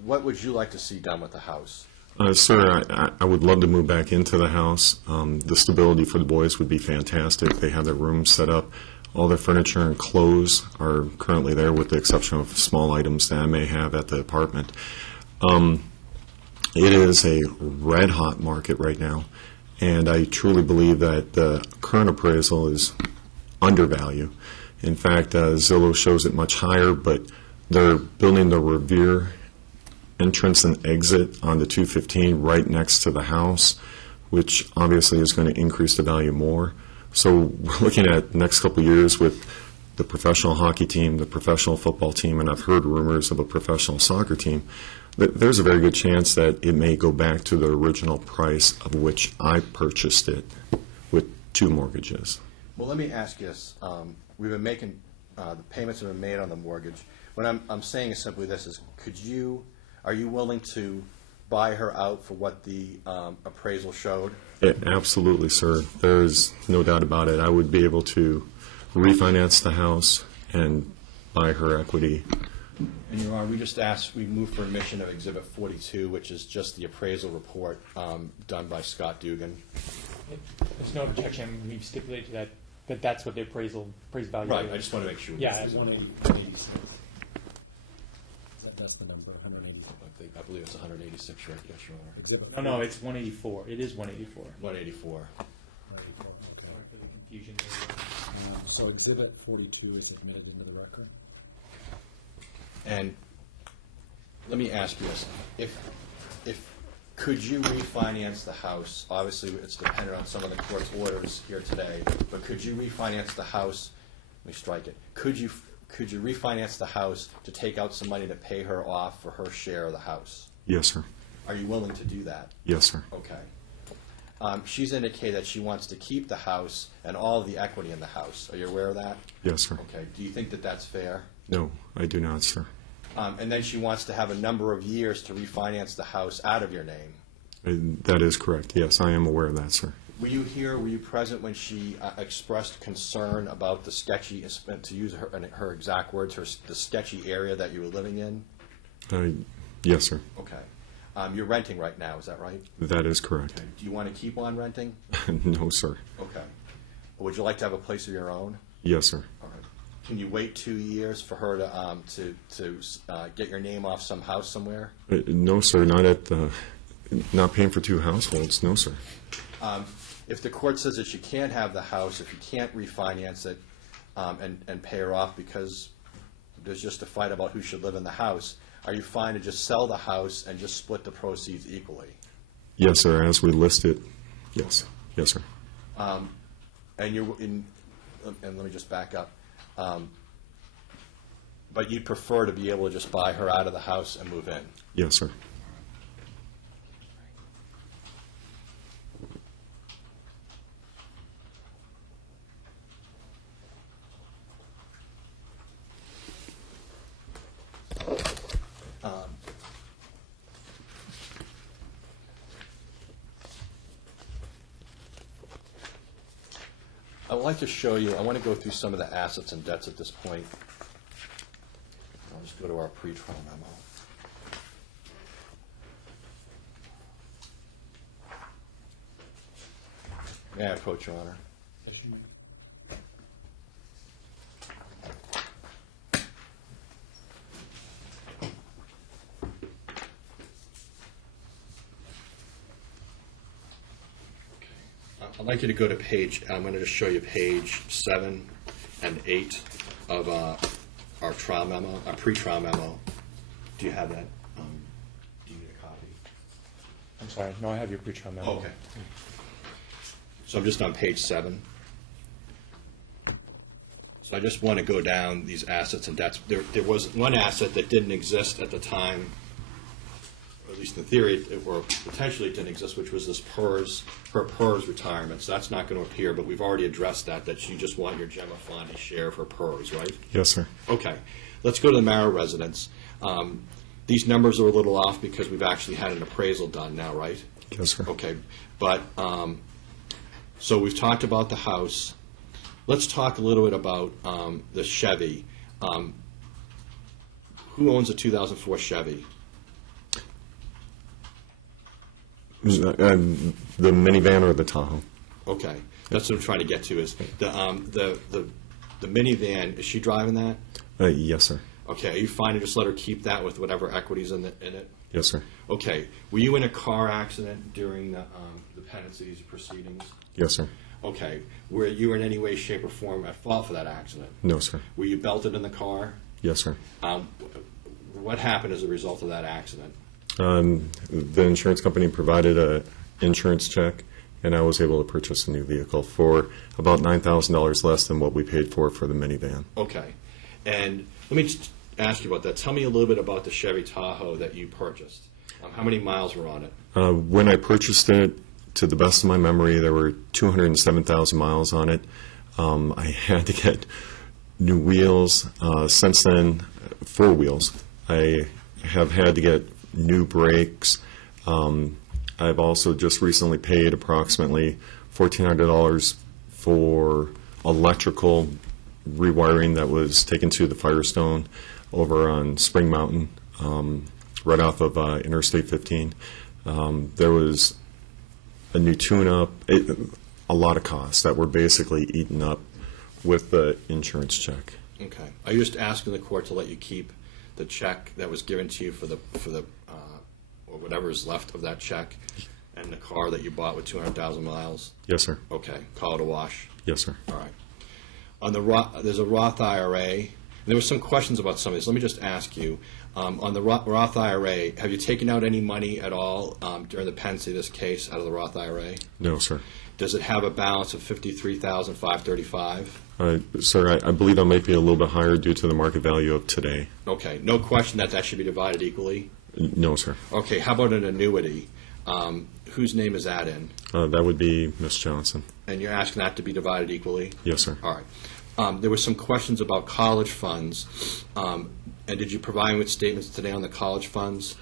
would you like to see done with the house? Sir, I would love to move back into the house. The stability for the boys would be fantastic. They have their rooms set up. All their furniture and clothes are currently there, with the exception of small items that I may have at the apartment. It is a red-hot market right now, and I truly believe that the current appraisal is undervalued. In fact, Zillow shows it much higher, but they're building the Revere entrance and exit on the 215 right next to the house, which obviously is going to increase the value more. So we're looking at the next couple of years with the professional hockey team, the professional football team, and I've heard rumors of a professional soccer team. There's a very good chance that it may go back to the original price of which I purchased it with 2 mortgages. Well, let me ask you this. We've been making, the payments have been made on the mortgage. What I'm saying is simply this, is are you willing to buy her out for what the appraisal showed? Absolutely, sir. There's no doubt about it. I would be able to refinance the house and buy her equity. And Your Honor, we moved for admission of Exhibit 42, which is just the appraisal report done by Scott Dugan. There's no objection. We've stipulated that that's what the appraised value Right, is. I just want to make sure. Yeah, It's absolutely. 186. That's the number, 186. I believe it's 186, right? Yes, Your Honor. Exhibit. No, it's 184. It is 184. 184. 184, okay. Sorry for the confusion there. So Exhibit 42 is admitted into the record? And let me ask you this. Could you refinance the house? Obviously, it's dependent on some of the court's orders here today, but could you refinance the house? Let me strike it. Could you refinance the house to take out some money to pay her off for her share of the house? Yes, sir. Are you willing to do that? Yes, sir. Okay. She's indicated that she wants to keep the house and all of the equity in the house. Are you aware of that? Yes, sir. Okay. Do you think that that's fair? No, I do not, sir. And then she wants to have a number of years to refinance the house out of your name. That is correct. Yes, I am aware of that, sir. Were you present when she expressed concern about the sketchy, to use her exact words, the sketchy area that you were living in? Yes, sir. Okay. You're renting right now, is that right? That is correct. Do you want to keep on renting? No, sir. Okay. Would you like to have a place of your own? Yes, sir. All right. Can you wait 2 years for her to get your name off some house somewhere? No, sir. Not paying for 2 households. No, sir. If the court says that you can't have the house, if you can't refinance it and pay her off because there's just a fight about who should live in the house, are you fine to just sell the house and just split the proceeds equally? Yes, sir. As we listed, yes. Yes, sir. And and let me just back up. But you'd prefer to be able to just buy her out of the house and move in? Yes, sir. I would like to show you, I want to go through some of the assets and debts at this point. I'll just go to our pre-trial memo. May I approach, Your Honor? I'd like you to go to I'm going to just show you page 7 and 8 of our trial memo, our pre-trial memo. Do you have that? Do you need a copy? I'm sorry. No, I have your pre-trial memo. Okay. So I'm just on page 7. So I just want to go down these assets and debts. There was one asset that didn't exist at the time, or at least in theory, or potentially it didn't exist, which was this her PERS retirement. So that's not going to appear, but we've already addressed that you just want your Gemma Fondi share of her PERS, right? Yes, sir. Okay. Let's go to the Marrow residence. These numbers are a little off because we've actually had an appraisal done now, right? Yes, sir. Okay. But, so we've talked about the house. Let's talk a little bit about the Chevy. Who owns a 2004 Chevy? The minivan or the Tahoe? Okay, that's what I'm trying to get to. Is the minivan? Is she driving that? Yes, sir. Okay, are you fine to just let her keep that with whatever equity's in it? Yes, sir. Okay, were you in a car accident during the pendencies proceedings? Yes, sir. Okay, were you in any way, shape, or form at fault for that accident? No, sir. Were you belted in the car? Yes, sir. What happened as a result of that accident? The insurance company provided an insurance check, and I was able to purchase a new vehicle for about $9,000 less than what we paid for the minivan. Okay. And let me just ask you about that. Tell me a little bit about the Chevy Tahoe that you purchased. How many miles were on it? When I purchased it, to the best of my memory, there were 207,000 miles on it. I had to get new wheels. Since then, 4 wheels. I have had to get new brakes. I've also just recently paid approximately $1,400 for electrical rewiring that was taken to the Firestone over on Spring Mountain, right off of Interstate 15. There was a new tune-up, a lot of costs that were basically eaten up with the insurance check. Okay. Are you just asking the court to let you keep the check that was given to you for the or whatever is left of that check, and the car that you bought with 200,000 miles? Yes, sir. Okay. Call it a wash. Yes, sir. All right. On there's a Roth IRA. And there were some questions about some of this. Let me just ask you, on the Roth IRA, have you taken out any money at all during the pendency of this case out of the Roth IRA? No, sir. Does it have a balance of $53,535? Sir, I believe that might be a little bit higher due to the market value of today. Okay. No question that should be divided equally? No, sir. Okay. How about an annuity? Whose name is that in? That would be Miss Johnson. And you're asking that to be divided equally? Yes, sir. All right. There were some questions about college funds. And did you provide me with statements today on the college funds?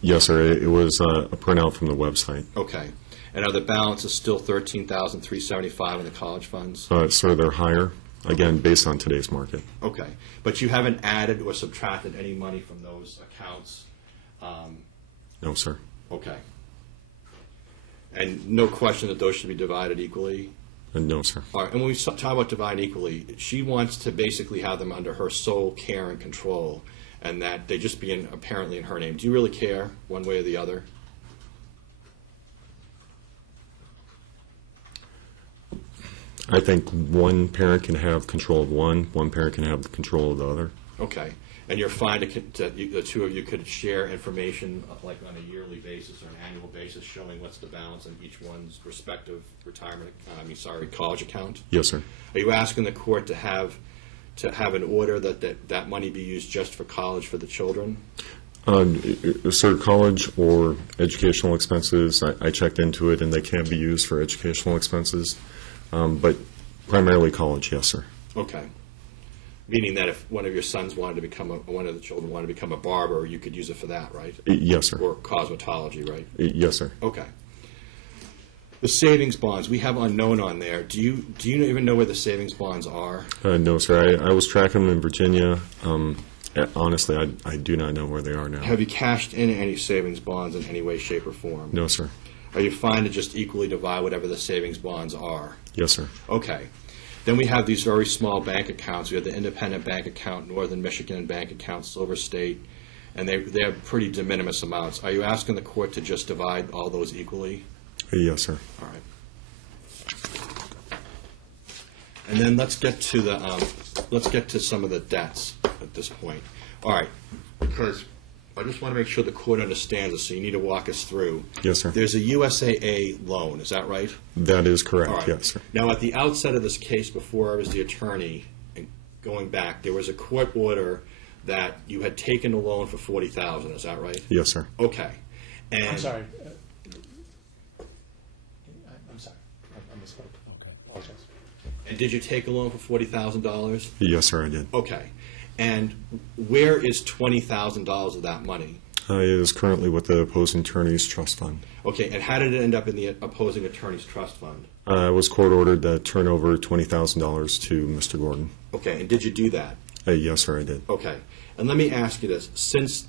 Yes, sir. It was a printout from the website. Okay. And are the balances still $13,375 in the college funds? Sir, they're higher, again, based on today's market. Okay. But you haven't added or subtracted any money from those accounts? No, sir. Okay. And no question that those should be divided equally? No, sir. All right. And when we talk about divided equally, she wants to basically have them under her sole care and control, and that they just be apparently in her name. Do you really care one way or the other? I think one parent can have control of one parent can have control of the other. Okay. And you're fine the two of you could share information like on a yearly basis or an annual basis showing what's the balance in each one's respective college account? Yes, sir. Are you asking the court to have an order that money be used just for college for the children? Sir, college or educational expenses, I checked into it, and they can be used for educational expenses, but primarily college, yes, sir. Okay. Meaning that if one of your sons wanted to become one of the children wanted to become a barber, you could use it for that, right? Yes, sir. Or cosmetology, right? Yes, sir. Okay. The savings bonds, we have unknown on there. Do you even know where the savings bonds are? No, sir. I was tracking them in Virginia. Honestly, I do not know where they are now. Have you cashed in any savings bonds in any way, shape, or form? No, sir. Are you fine to just equally divide whatever the savings bonds are? Yes, sir. Okay. Then we have these very small bank accounts. We have the Independent Bank Account, Northern Michigan Bank Account, Silver State, and they're pretty de minimis amounts. Are you asking the court to just divide all those equally? Yes, sir. All right. And then let's get to some of the debts at this point. All right, because I just want to make sure the court understands this, so you need to walk us through. Yes, sir. There's a USAA loan, is that right? That is correct. All right. Yes, sir. Now, at the outset of this case, before I was the attorney, and going back, there was a court order that you had taken a loan for $40,000. Is that right? Yes, sir. Okay. And I'm sorry. I'm sorry. I misspoke. Okay. Apologize. And did you take a loan for $40,000? Yes, sir, I did. Okay. And where is $20,000 of that money? It is currently with the opposing attorney's trust fund. Okay. And how did it end up in the opposing attorney's trust fund? I was court ordered to turn over $20,000 to Mr. Gordon. Okay. And did you do that? Yes, sir, I did. Okay. And let me ask you this. Since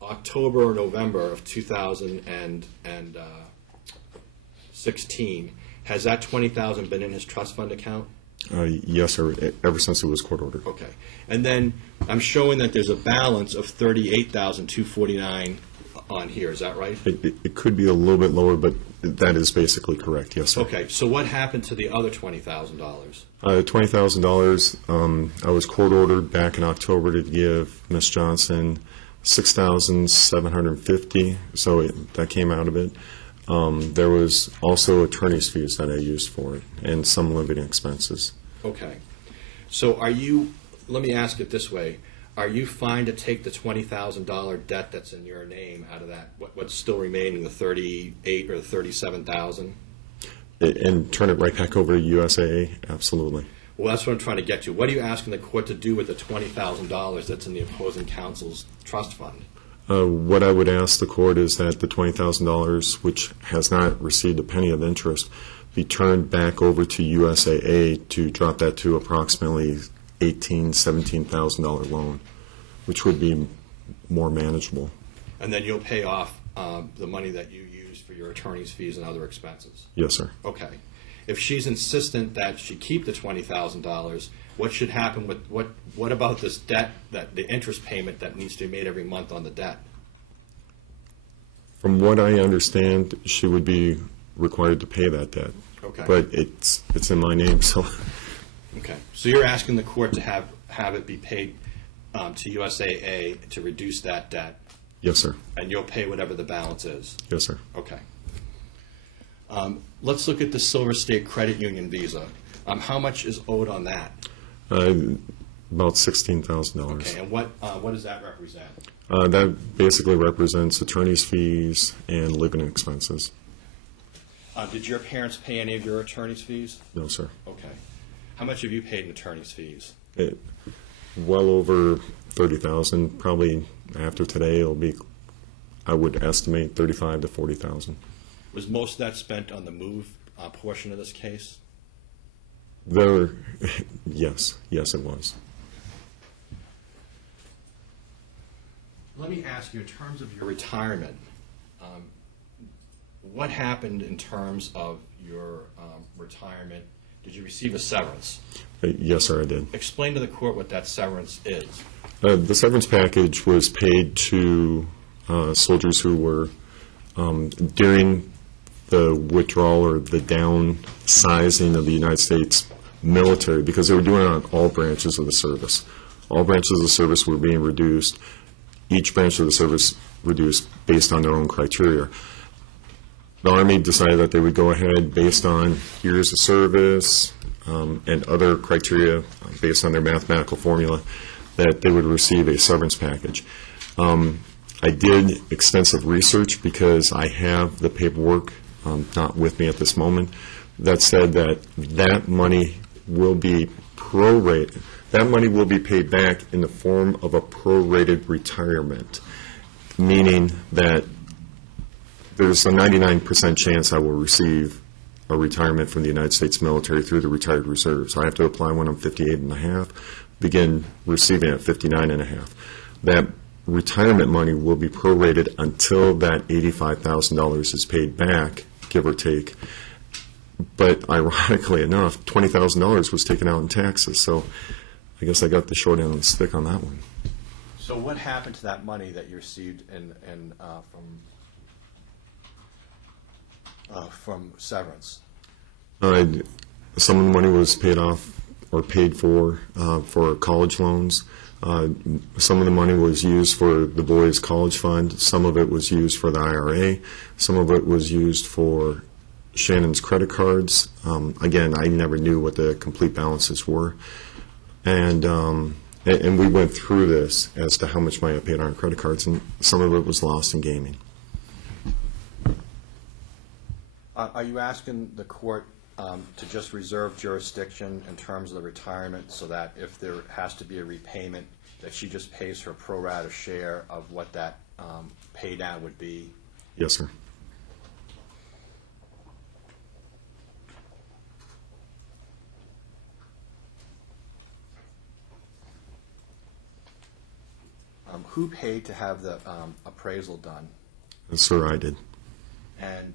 October or November of 2016, has that $20,000 been in his trust fund account? Yes, sir, ever since it was court ordered. Okay. And then I'm showing that there's a balance of $38,249 on here. Is that right? It could be a little bit lower, but that is basically correct, yes, sir. Okay. So what happened to the other $20,000? $20,000, I was court ordered back in October to give Ms. Johnson $6,750, so that came out of it. There was also attorney's fees that I used for it, and some living expenses. Okay. So let me ask it this way, are you fine to take the $20,000 debt that's in your name out of that, what's still remaining, the $38,000 or $37,000? And turn it right back over to USAA? Absolutely. Well, that's what I'm trying to get to. What are you asking the court to do with the $20,000 that's in the opposing counsel's trust fund? What I would ask the court is that the $20,000, which has not received a penny of interest, be turned back over to USAA to drop that to approximately $18,000, $17,000 loan, which would be more manageable. And then you'll pay off the money that you use for your attorney's fees and other expenses? Yes, sir. Okay. If she's insistent that she keep the $20,000, what should happen with what about this debt, that the interest payment that needs to be made every month on the debt? From what I understand, she would be required to pay that debt. Okay. But it's in my name, so. Okay. So you're asking the court to have it be paid to USAA to reduce that debt, Yes, sir. and you'll pay whatever the balance is? Yes, sir. Okay. Let's look at the Silver State Credit Union Visa. How much is owed on that? About $16,000. Okay, and what does that represent? That basically represents attorney's fees and living expenses. Did your parents pay any of your attorney's fees? No, sir. Okay. How much have you paid in attorney's fees? Well over $30,000. Probably after today, it'll be, I would estimate, $35,000 to $40,000. Was most of that spent on the move portion of this case? Yes, it was. Let me ask you, in terms of your retirement, what happened in terms of your retirement? Did you receive a severance? Yes, sir, I did. Explain to the court what that severance is. The severance package was paid to soldiers who were, during the withdrawal or the downsizing of the United States military, because they were doing it on all branches of the service. all branches of the service were being reduced, each branch of the service reduced based on their own criteria. The Army decided that they would go ahead based on years of service and other criteria based on their mathematical formula, that they would receive a severance package. I did extensive research because I have the paperwork not with me at this moment that said that money will be prorated. That money will be paid back in the form of a prorated retirement, meaning that there's a 99% chance I will receive a retirement from the United States military through the retired reserves. I have to apply when I'm 58 and a half, begin receiving at 59 and a half. That retirement money will be prorated until that $85,000 is paid back, give or take. But ironically enough, $20,000 was taken out in taxes, so I guess I got the short end of the stick on that one. So what happened to that money that you received from severance? Some of the money was paid off or paid for college loans. Some of the money was used for the boys' college fund. Some of it was used for the IRA. Some of it was used for Shannon's credit cards. Again, I never knew what the complete balances were. And we went through this as to how much money I paid on credit cards, and some of it was lost in gaming. Are you asking the court to just reserve jurisdiction in terms of the retirement so that if there has to be a repayment, that she just pays her pro rata share of what that pay down would be? Yes, sir. Who paid to have the appraisal done? Yes, sir, I did. And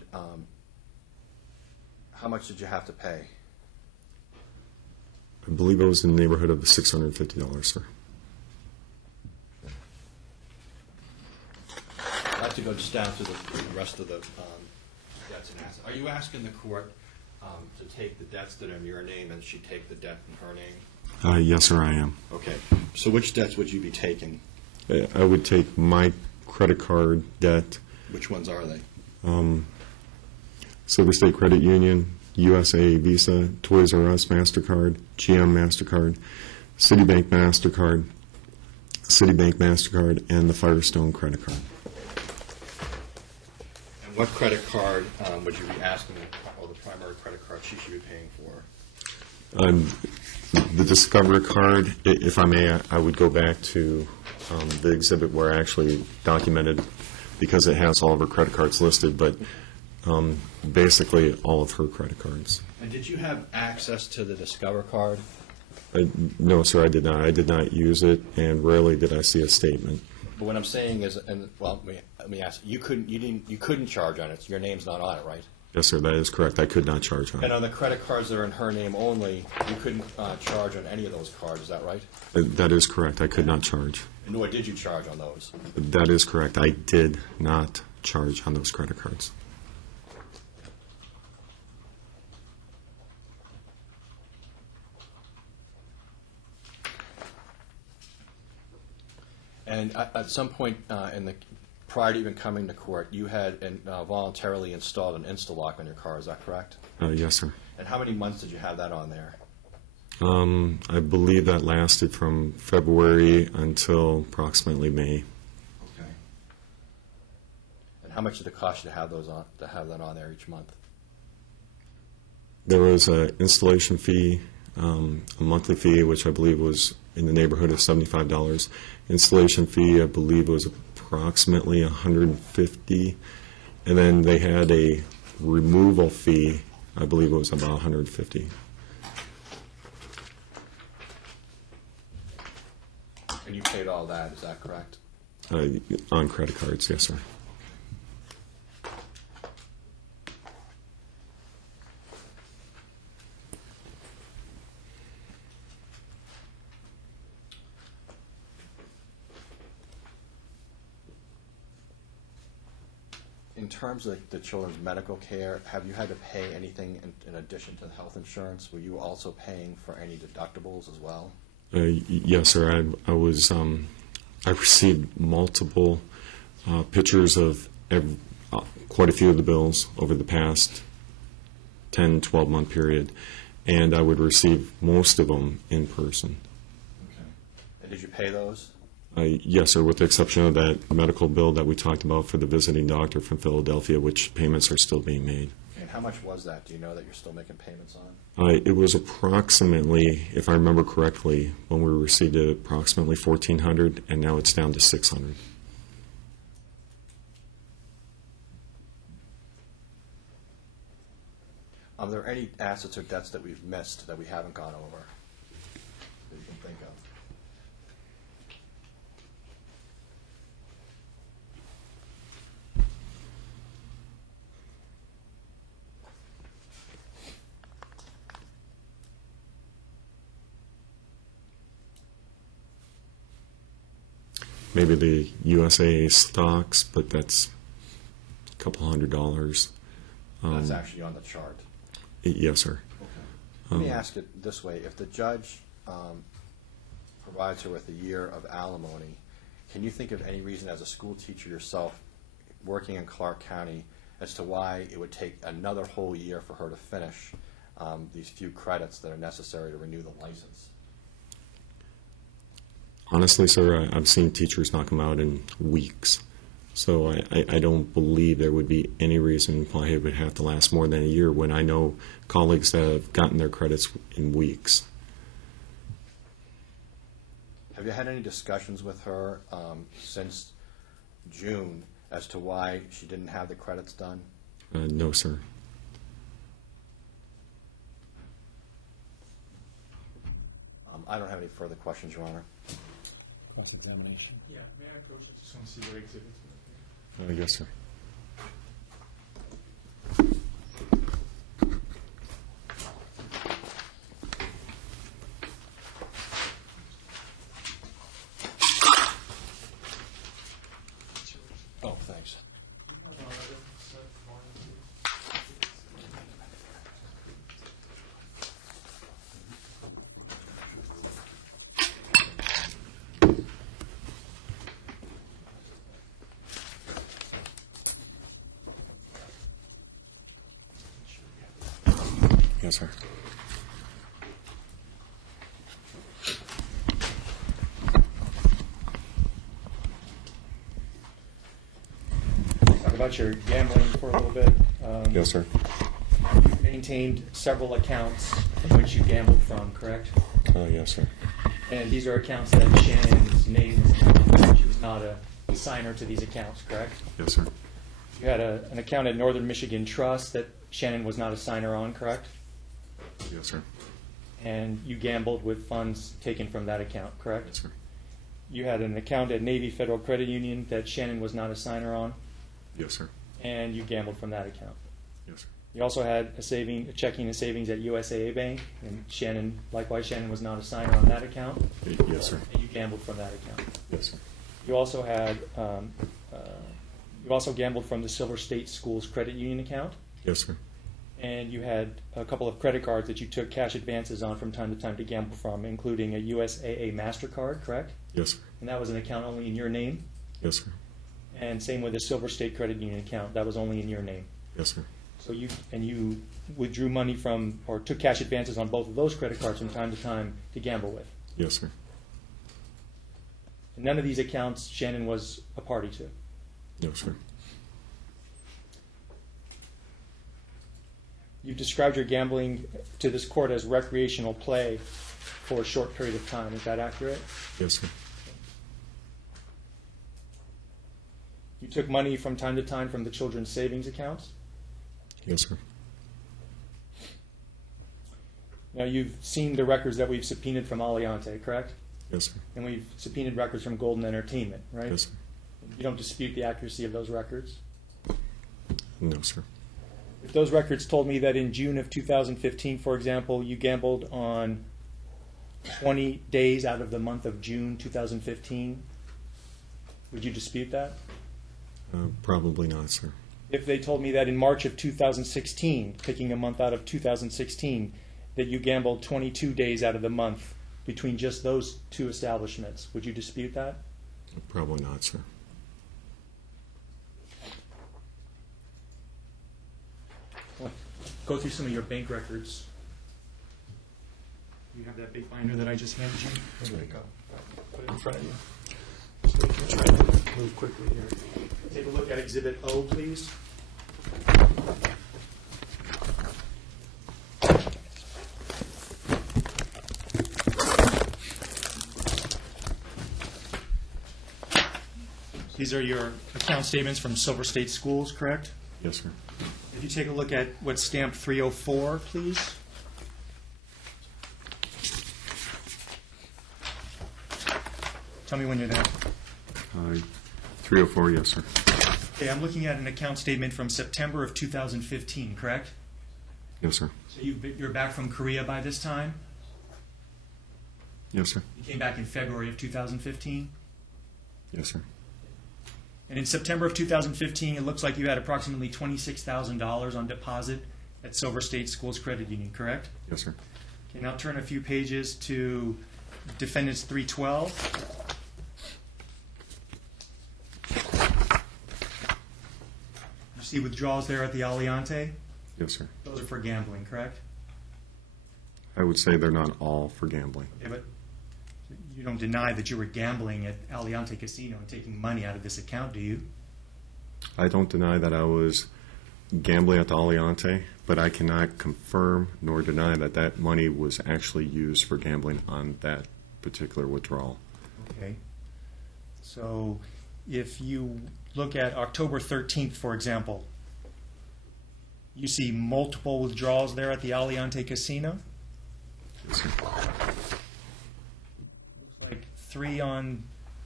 how much did you have to pay? I believe it was in the neighborhood of $650, sir. I'd like to go just down through the rest of the debts and assets. Are you asking the court to take the debts that are in your name and she take the debt in her name? Yes, sir, I am. Okay. So which debts would you be taking? I would take my credit card debt. Which ones are they? Silver State Credit Union, USA Visa, Toys R Us MasterCard, GM MasterCard, Citibank MasterCard, and the Firestone credit card. And what credit card would you be asking, or the primary credit card she should be paying for? The Discover card, if I may, I would go back to the exhibit where I actually documented, because it has all of her credit cards listed, but basically all of her credit cards. And did you have access to the Discover card? No, sir, I did not. I did not use it, and rarely did I see a statement. But what I'm saying is, and well, let me ask, you couldn't charge on it. Your name's not on it, right? Yes, sir, that is correct. I could not charge on And it. on the credit cards that are in her name only, you couldn't charge on any of those cards. Is that right? That is correct. I could not charge. Nor did you charge on those. That is correct. I did not charge on those credit cards. And at some point prior to even coming to court, you had voluntarily installed an Instalock on your car. Is that correct? Yes, sir. And how many months did you have that on there? I believe that lasted from February until approximately May. Okay. And how much did it cost you to have those on, to have that on there each month? There was an installation fee, a monthly fee, which I believe was in the neighborhood of $75. Installation fee, I believe, was approximately $150, and then they had a removal fee. I believe it was about $150. And you paid all that, is that correct? On credit cards, yes, sir. In terms of the children's medical care, have you had to pay anything in addition to the health insurance? Were you also paying for any deductibles as well? Yes, sir. I received multiple pictures of quite a few of the bills over the past 10, 12-month period, and I would receive most of them in person. Okay. And did you pay those? Yes, sir, with the exception of that medical bill that we talked about for the visiting doctor from Philadelphia, which payments are still being made. And how much was that? Do you know that you're still making payments on? It was approximately, if I remember correctly, when we received it, approximately $1,400, and now it's down to $600. Are there any assets or debts that we've missed that we haven't gone over that you can think of? Maybe the USAA stocks, but that's a couple $100. That's actually on the chart. Yes, sir. Let me ask it this way. If the judge provides her with a year of alimony, can you think of any reason as a school teacher yourself working in Clark County as to why it would take another whole year for her to finish these few credits that are necessary to renew the license? Honestly, sir, I've seen teachers knock them out in weeks. So I don't believe there would be any reason why it would have to last more than a year when I know colleagues that have gotten their credits in weeks. Have you had any discussions with her since June as to why she didn't have the credits done? No, sir. I don't have any further questions, Your Honor. Cross-examination. Yeah, may I approach? I just want to see what exhibits. Yes, sir. Oh, thanks. Yes, sir. Talk about your gambling for a little bit. Yes, sir. You maintained several accounts from which you gambled from, correct? Yes, sir. And these are accounts that Shannon's name was not, she was not a signer to these accounts, correct? Yes, sir. You had an account at Northern Michigan Trust that Shannon was not a signer on, correct? Yes, sir. And you gambled with funds taken from that account, correct? Yes, sir. You had an account at Navy Federal Credit Union that Shannon was not a signer on, Yes, sir. and you gambled from that account. Yes, sir. You also had a checking and savings at USAA Bank, and Shannon was not a signer on that account, Yes, sir. and you gambled from that account. Yes, sir. You also had, you also gambled from the Silver State Schools Credit Union account, Yes, sir. and you had a couple of credit cards that you took cash advances on from time to time to gamble from, including a USAA MasterCard, correct? Yes, sir. And that was an account only in your name, Yes, sir. and same with the Silver State Credit Union account, that was only in your name. Yes, sir. So you withdrew money from, or took cash advances on both of those credit cards from time to time to gamble with. Yes, sir. And none of these accounts Shannon was a party to. No, sir. You've described your gambling to this court as recreational play for a short period of time. Is that accurate? Yes, sir. You took money from time to time from the children's savings accounts. Yes, sir. Now, you've seen the records that we've subpoenaed from Aliante, correct? Yes, sir. And we've subpoenaed records from Golden Entertainment, right? Yes, sir. You don't dispute the accuracy of those records? No, sir. If those records told me that in June of 2015, for example, you gambled on 20 days out of the month of June 2015, would you dispute that? Probably not, sir. If they told me that in March of 2016, picking a month out of 2016, that you gambled 22 days out of the month between just those two establishments. Would you dispute that? Probably not, sir. Go through some of your bank records. You have that big binder that I just handed you? There you go. Put it in front of you. So we can try to move quickly here. Take a look at Exhibit O, please. These are your account statements from Silver State Schools, correct? Yes, sir. If you take a look at what's stamped 304, please. Tell me when you're there. 304, yes, sir. Okay, I'm looking at an account statement from September of 2015, correct? Yes, sir. So you're back from Korea by this time? Yes, sir. You came back in February of 2015? Yes, sir. And in September of 2015, it looks like you had approximately $26,000 on deposit at Silver State Schools Credit Union, correct? Yes, sir. Okay, now turn a few pages to Defendants 312. You see withdrawals there at the Aliante? Yes, sir. Those are for gambling, correct? I would say they're not all for gambling. Okay, but you don't deny that you were gambling at Aliante Casino and taking money out of this account, do you? I don't deny that I was gambling at the Aliante, but I cannot confirm nor deny that that money was actually used for gambling on that particular withdrawal. Okay. So if you look at October 13th, for example, you see multiple withdrawals there at the Aliante Casino? Yes, sir. Looks like 3 on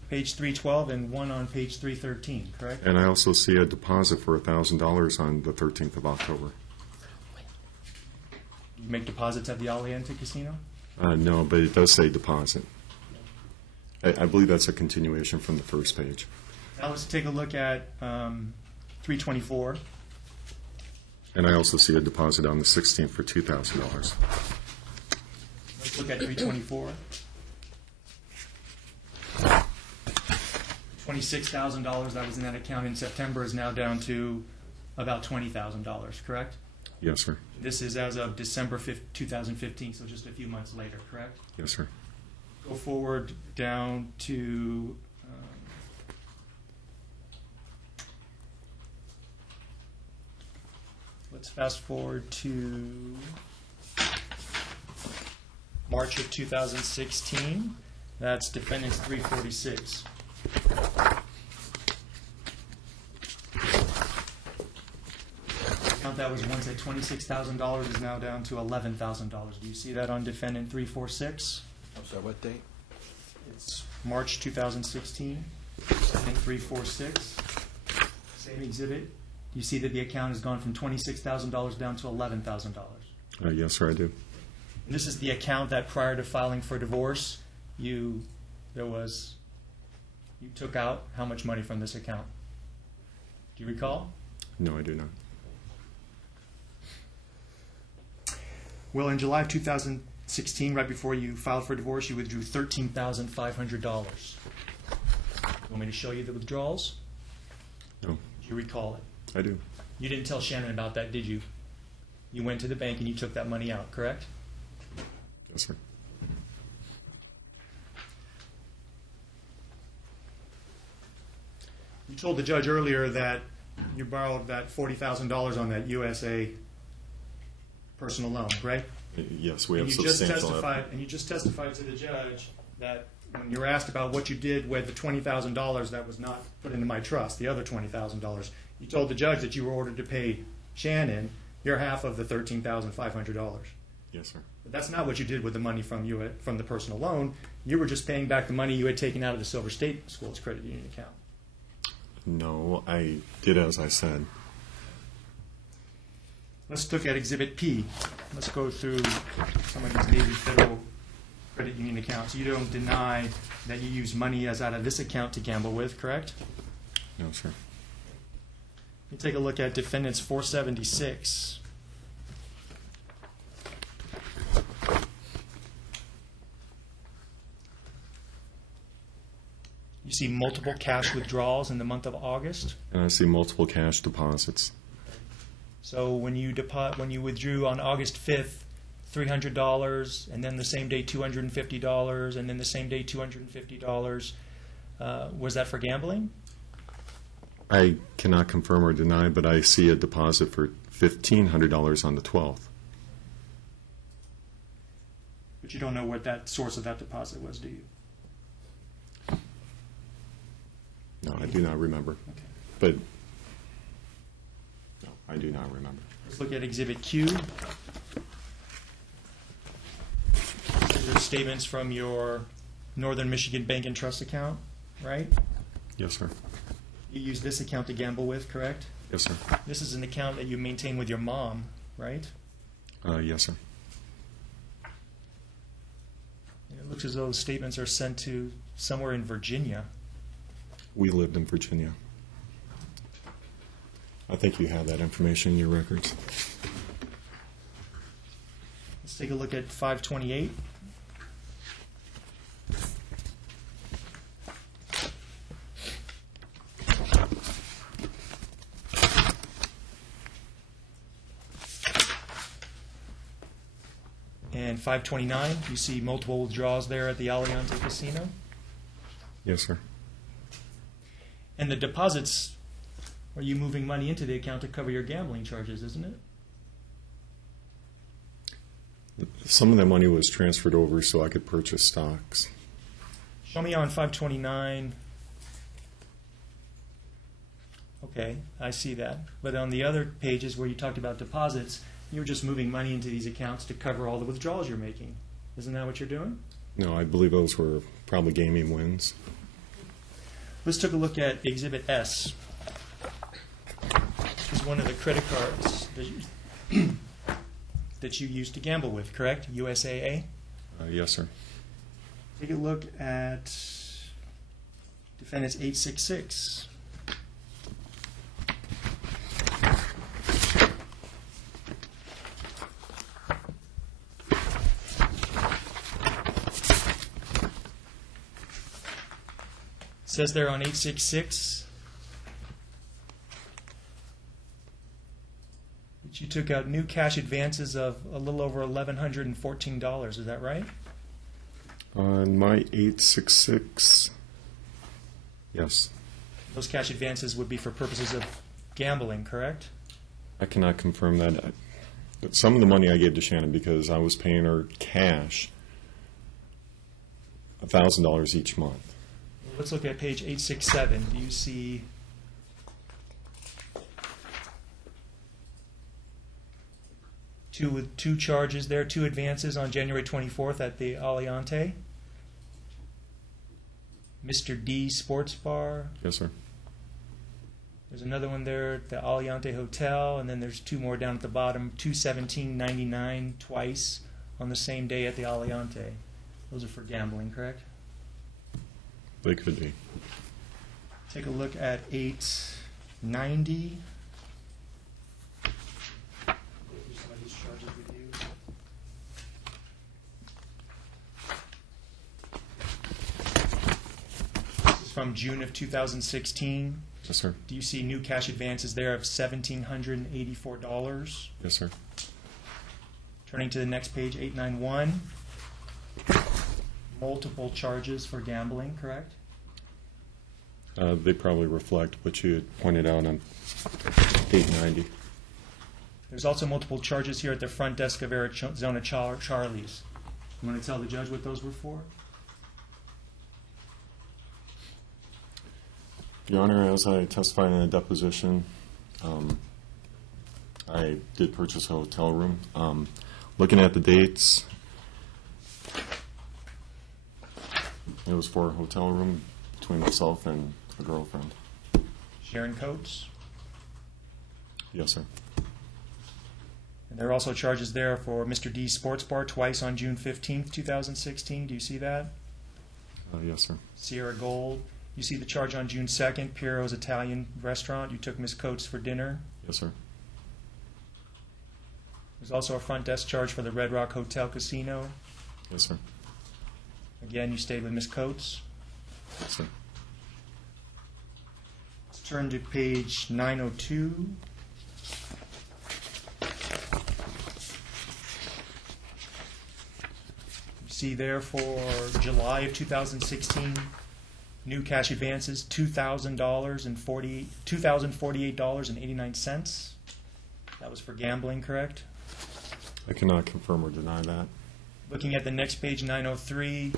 page 312 and 1 on page 313, correct? And I also see a deposit for $1,000 on the 13th of October. You make deposits at the Aliante Casino? No, but it does say deposit. I believe that's a continuation from the first page. Now let's take a look at 324. And I also see a deposit on the 16th for $2,000. Let's look at 324. $26,000 that was in that account in September is now down to about $20,000, correct? Yes, sir. This is as of December 5th, 2015, so just a few months later, correct? Yes, sir. Go forward down to let's fast forward to March of 2016. That's Defendants 346. Account that was once at $26,000 is now down to $11,000. Do you see that on Defendant 346? I'm sorry, what date? It's March 2016, Defendant 346. Same exhibit. You see that the account has gone from $26,000 down to $11,000. Yes, sir, I do. And this is the account that prior to filing for divorce, you took out how much money from this account? Do you recall? No, I do not. Well, in July of 2016, right before you filed for divorce, you withdrew $13,500. Want me to show you the withdrawals? No, Do you recall it? I do. You didn't tell Shannon about that, did you? You went to the bank and you took that money out, correct? Yes, sir. You told the judge earlier that you borrowed that $40,000 on that USA personal loan, right? Yes, we have And you just substantial testified, and you just testified to the judge that when you were asked about what you did with the $20,000 that was not put into my trust, the other $20,000, you told the judge that you were ordered to pay Shannon your half of the $13,500. Yes, sir. But that's not what you did with the money from the personal loan. You were just paying back the money you had taken out of the Silver State Schools Credit Union account. No, I did as I said. Let's look at Exhibit P. Let's go through some of these Navy Federal Credit Union accounts. You don't deny that you use money as out of this account to gamble with, correct? No, sir. You take a look at Defendants 476. You see multiple cash withdrawals in the month of August. And I see multiple cash deposits. So when you withdrew on August 5th, $300, and then the same day $250, and then the same day $250, was that for gambling? I cannot confirm or deny, but I see a deposit for $1,500 on the 12th. But you don't know what that source of that deposit was, do you? No, I do not remember. Okay. But, no, I do not remember. Let's look at Exhibit Q. These are statements from your Northern Michigan Bank and Trust account, right? Yes, sir. You use this account to gamble with, correct? Yes, sir. This is an account that you maintain with your mom, right? Yes, sir. And it looks as though the statements are sent to somewhere in Virginia. We lived in Virginia. I think you have that information in your records. Let's take a look at 528. And 529, you see multiple withdrawals there at the Aliante Casino. Yes, sir. And the deposits, are you moving money into the account to cover your gambling charges, isn't it? Some of that money was transferred over so I could purchase stocks. Show me on 529. Okay, I see that. But on the other pages where you talked about deposits, you're just moving money into these accounts to cover all the withdrawals you're making. Isn't that what you're doing? No, I believe those were probably gaming wins. Let's take a look at Exhibit S. This is one of the credit cards that you used to gamble with, correct? USAA? Yes, sir. Take a look at Defendants 866. It says there on 866 that you took out new cash advances of a little over $1,114. Is that right? On my 866, yes. Those cash advances would be for purposes of gambling, correct? I cannot confirm that. But some of the money I gave to Shannon because I was paying her cash $1,000 each month. Let's look at page 867. Do you see two charges there, two advances on January 24th at the Aliante? Mr. D Sports Bar. Yes, sir. There's another one there at the Aliante Hotel, and then there's two more down at the bottom, 217.99 twice on the same day at the Aliante. Those are for gambling, correct? They could be. Take a look at 890. Go through some of these charges with you. This is from June of 2016. Yes, sir. Do you see new cash advances there of $1,784? Yes, sir. Turning to the next page, 891. Multiple charges for gambling, correct? They probably reflect what you had pointed out on 890. There's also multiple charges here at the front desk of Arizona Charlie's. You want to tell the judge what those were for? Your Honor, as I testified in a deposition, I did purchase a hotel room. Looking at the dates, it was for a hotel room between myself and a girlfriend. Sharon Coates. Yes, sir. And there are also charges there for Mr. D Sports Bar twice on June 15th, 2016. Do you see that? Yes, sir. Sierra Gold. You see the charge on June 2nd, Piero's Italian Restaurant. You took Miss Coates for dinner. Yes, sir. There's also a front desk charge for the Red Rock Hotel Casino. Yes, sir. Again, you stayed with Miss Coates. Yes, sir. Turn to page 902. See there for July of 2016, new cash advances, $2,048.89. That was for gambling, correct? I cannot confirm or deny that. Looking at the next page, 903,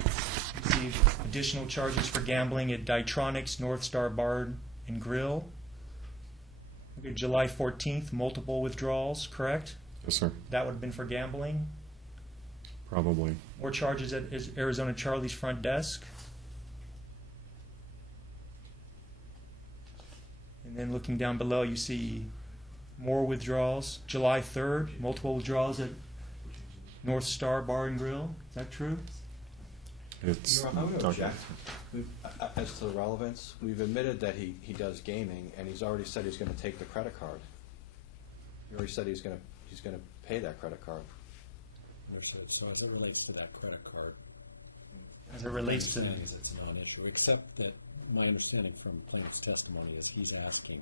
see additional charges for gambling at Ditronics, North Star Bar and Grill. Look at July 14th, multiple withdrawals, correct? Yes, sir. That would have been for gambling. Probably. More charges at Arizona Charlie's front desk. And then looking down below, you see more withdrawals. July 3rd, multiple withdrawals at North Star Bar and Grill. Is that true? It's Your Honor, I would documented. object. As to the relevance, we've admitted that he does gaming, and he's already said he's going to take the credit card. He already said he's going to pay that credit card. Understood. So as it relates to that credit card, As it relates to, my understanding is it's a non-issue, except that my understanding from plaintiff's testimony is he's asking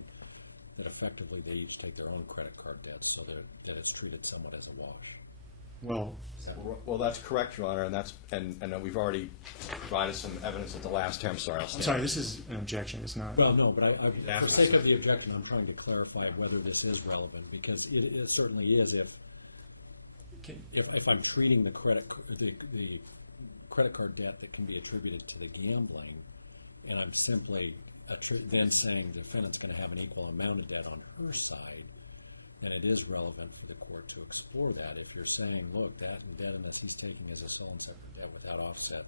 that effectively they each take their own credit card debts so that it's treated somewhat as a wash. well, Well, that's correct, Your Honor, and we've already provided some evidence at the last time. I'm sorry, I'll I'm stand. sorry, this is an objection, it's not. Well, no, but for Ask the sake us. of the objection, I'm trying to clarify whether this is relevant, because it certainly is if I'm treating the credit card debt that can be attributed to the gambling, and I'm simply then saying the defendant's going to have an equal amount of debt on her side, and it is relevant for the court to explore that. If you're saying, look, that indebtedness he's taking as a sole and separate debt without offset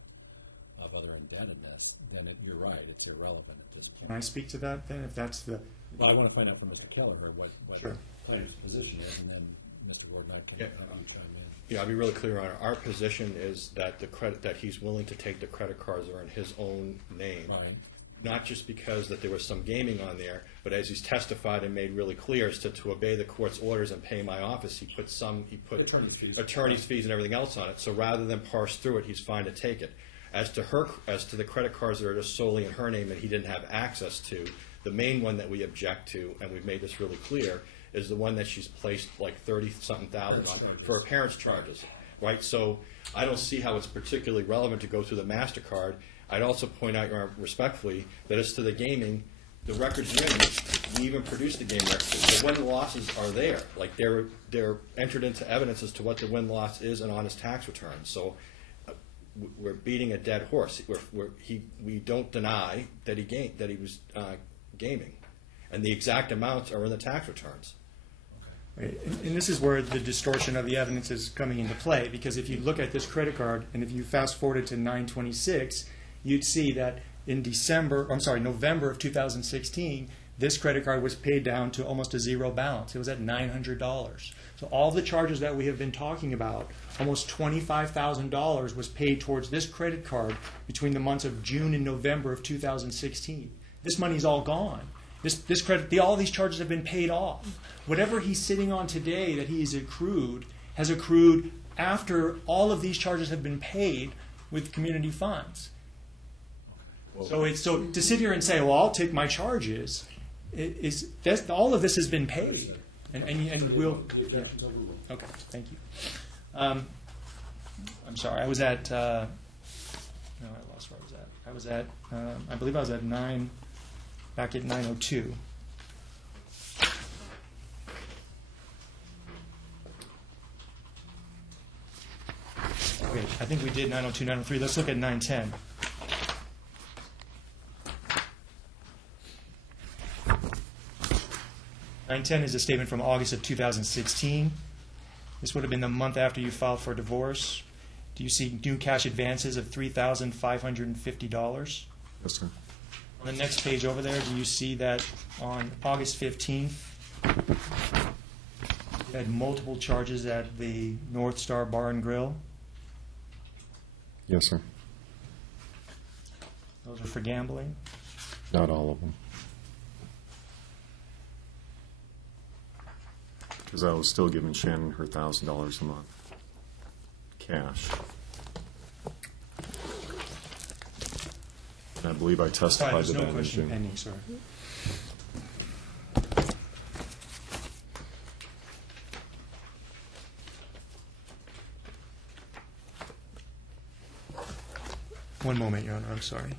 of other indebtedness, then you're right, it's irrelevant at this point. Can I speak to that then, if that's the, Well, I want to find out from Mr. Kelleher what Sure. the plaintiff's position is, and then Mr. Gordon, I can Yeah. chime in. Yeah, I'll be really clear on it. Our position is that that he's willing to take the credit cards that are in his own name. Right. Not just because that there was some gaming on there, but as he's testified and made really clear, is to obey the court's orders and pay my office, he put Attorney's fees. attorney's fees and everything else on it. So rather than parse through it, he's fine to take it. As to the credit cards that are just solely in her name that he didn't have access to, the main one that we object to, and we've made this really clear, is the one that she's placed like 30-something thousand on for her parents' charges, right? So I don't see how it's particularly relevant to go through the MasterCard. I'd also point out, Your Honor, respectfully, that as to the gaming, the records are in. We even produced the game records. The win losses are there. Like they're entered into evidence as to what the win loss is and on his tax return. So we're beating a dead horse. We don't deny that he was gaming, and the exact amounts are in the tax returns. and this is where the distortion of the evidence is coming into play, because if you look at this credit card, and if you fast forward to 9/26, you'd see that in November of 2016, this credit card was paid down to almost a zero balance. It was at $900. So all the charges that we have been talking about, almost $25,000 was paid towards this credit card between the months of June and November of 2016. This money's all gone. This credit, all these charges have been paid off. Whatever he's sitting on today that he's accrued has accrued after all of these charges have been paid with community funds. So to sit here and say, well, I'll take my charges, all of this has been paid, and we'll. The objection's overruled. Okay, thank you. I'm sorry, I was at. No, I lost where I was at. I believe I was at 9. Back at 902. Wait, I think we did 902, 903. Let's look at 910. (910) is a statement from August of 2016. This would have been the month after you filed for divorce. Do you see new cash advances of $3,550? Yes, sir. On the next page over there, do you see that on August 15th, you had multiple charges at the North Star Bar and Grill? Yes, sir. Those are for gambling? Not all of them. Because I was still giving Shannon her $1,000 a month, cash. And I believe I Fine, testified there's to no that in question June. pending, sir. One moment, Your Honor, I'm sorry.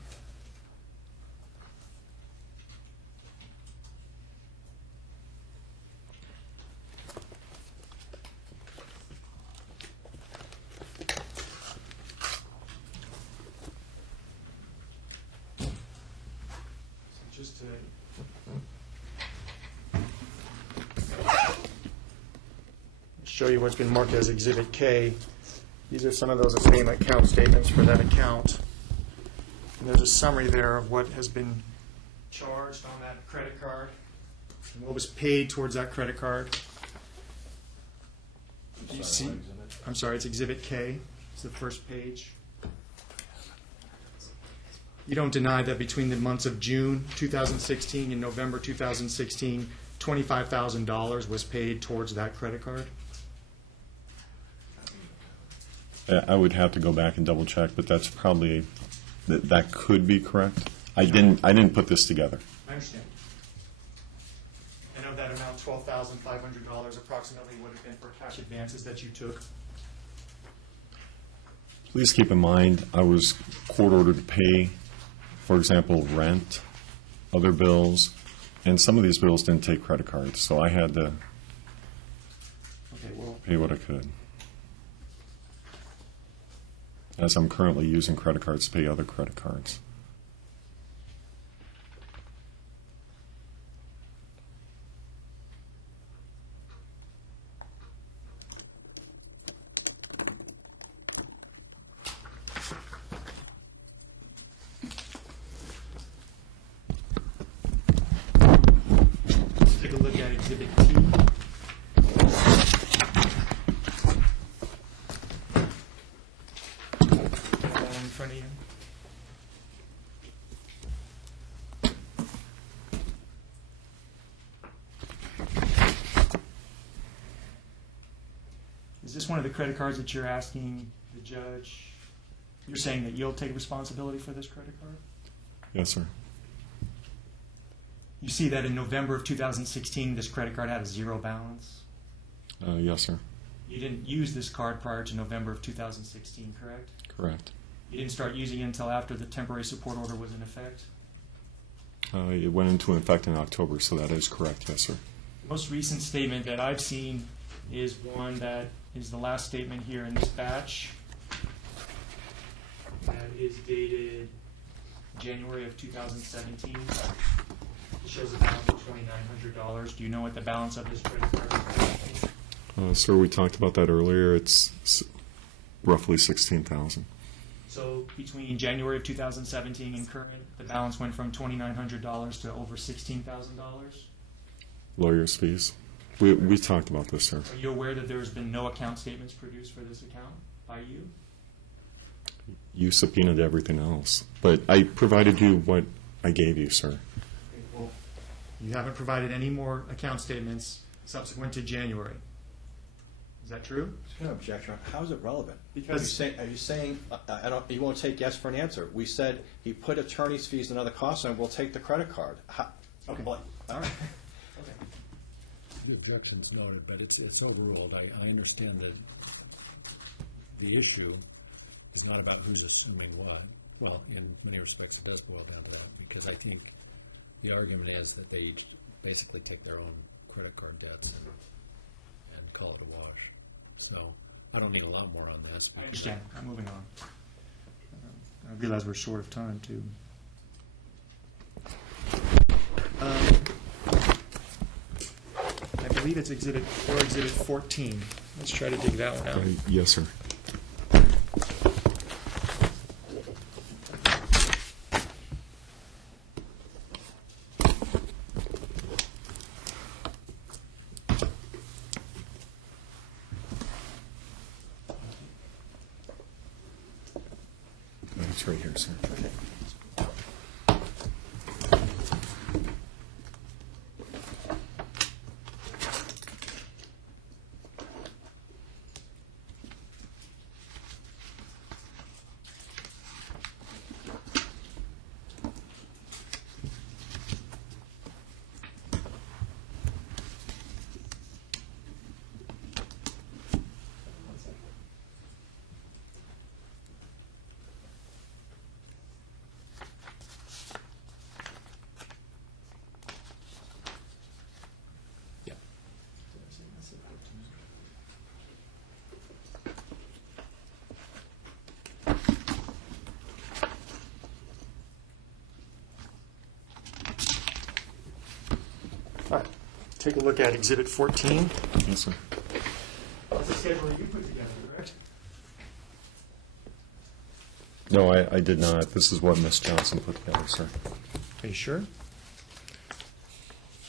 Just to show you what's been marked as Exhibit K, these are some of those same account statements for that account. And there's a summary there of what has been charged on that credit card and what was paid towards that credit card. Do you see? I'm sorry, it's Exhibit K. It's the first page. You don't deny that between the months of June 2016 and November 2016, $25,000 was paid towards that credit card? I would have to go back and double check, but that's probably, that could be correct. I didn't put this together. I understand. And of that amount, $12,500 approximately would have been for cash advances that you took? Please keep in mind, I was court ordered to pay, for example, rent, other bills, and some of these bills didn't take credit cards, so I had to Okay, well, pay what I could. As I'm currently using credit cards to pay other credit cards. let's take a look at Exhibit T. In front of you. Is this one of the credit cards that you're asking the judge? You're saying that you'll take responsibility for this credit card? Yes, sir. You see that in November of 2016, this credit card had a zero balance? Yes, sir. You didn't use this card prior to November of 2016, correct? Correct. You didn't start using it until after the temporary support order was in effect? It went into effect in October, so that is correct, yes, sir. The most recent statement that I've seen is one that is the last statement here in this batch. That is dated January of 2017. It shows a balance of $2,900. Do you know what the balance of this credit card is? Sir, we talked about that earlier. It's roughly $16,000. So between January of 2017 and current, the balance went from $2,900 to over $16,000. Lawyers' fees. We talked about this, sir. Are you aware that there's been no account statements produced for this account by you? You subpoenaed everything else, but I provided you what I gave you, sir. Okay, well, you haven't provided any more account statements subsequent to January. Is that true? Just going to object, Your Honor. How is it relevant? Because- Are you saying you won't take yes for an answer? We said he put attorney's fees and other costs on, we'll take the credit card. Okay. Well, all right. Okay. The objection's noted, but it's overruled. I understand that the issue is not about who's assuming what. Well, in many respects, it does boil down to that, because I think the argument is that they basically take their own credit card debts and call it a wash. So I don't need a lot more on this. I understand. I'm moving on. I realize we're short of time, too. I believe it's Exhibit 14. Let's try to dig that one out. Yes, sir. It's right here, sir. take a look at Exhibit 14. Yes, sir. That's the schedule you put together, correct? No, I did not. This is what Ms. Johnson put together, sir. Are you sure?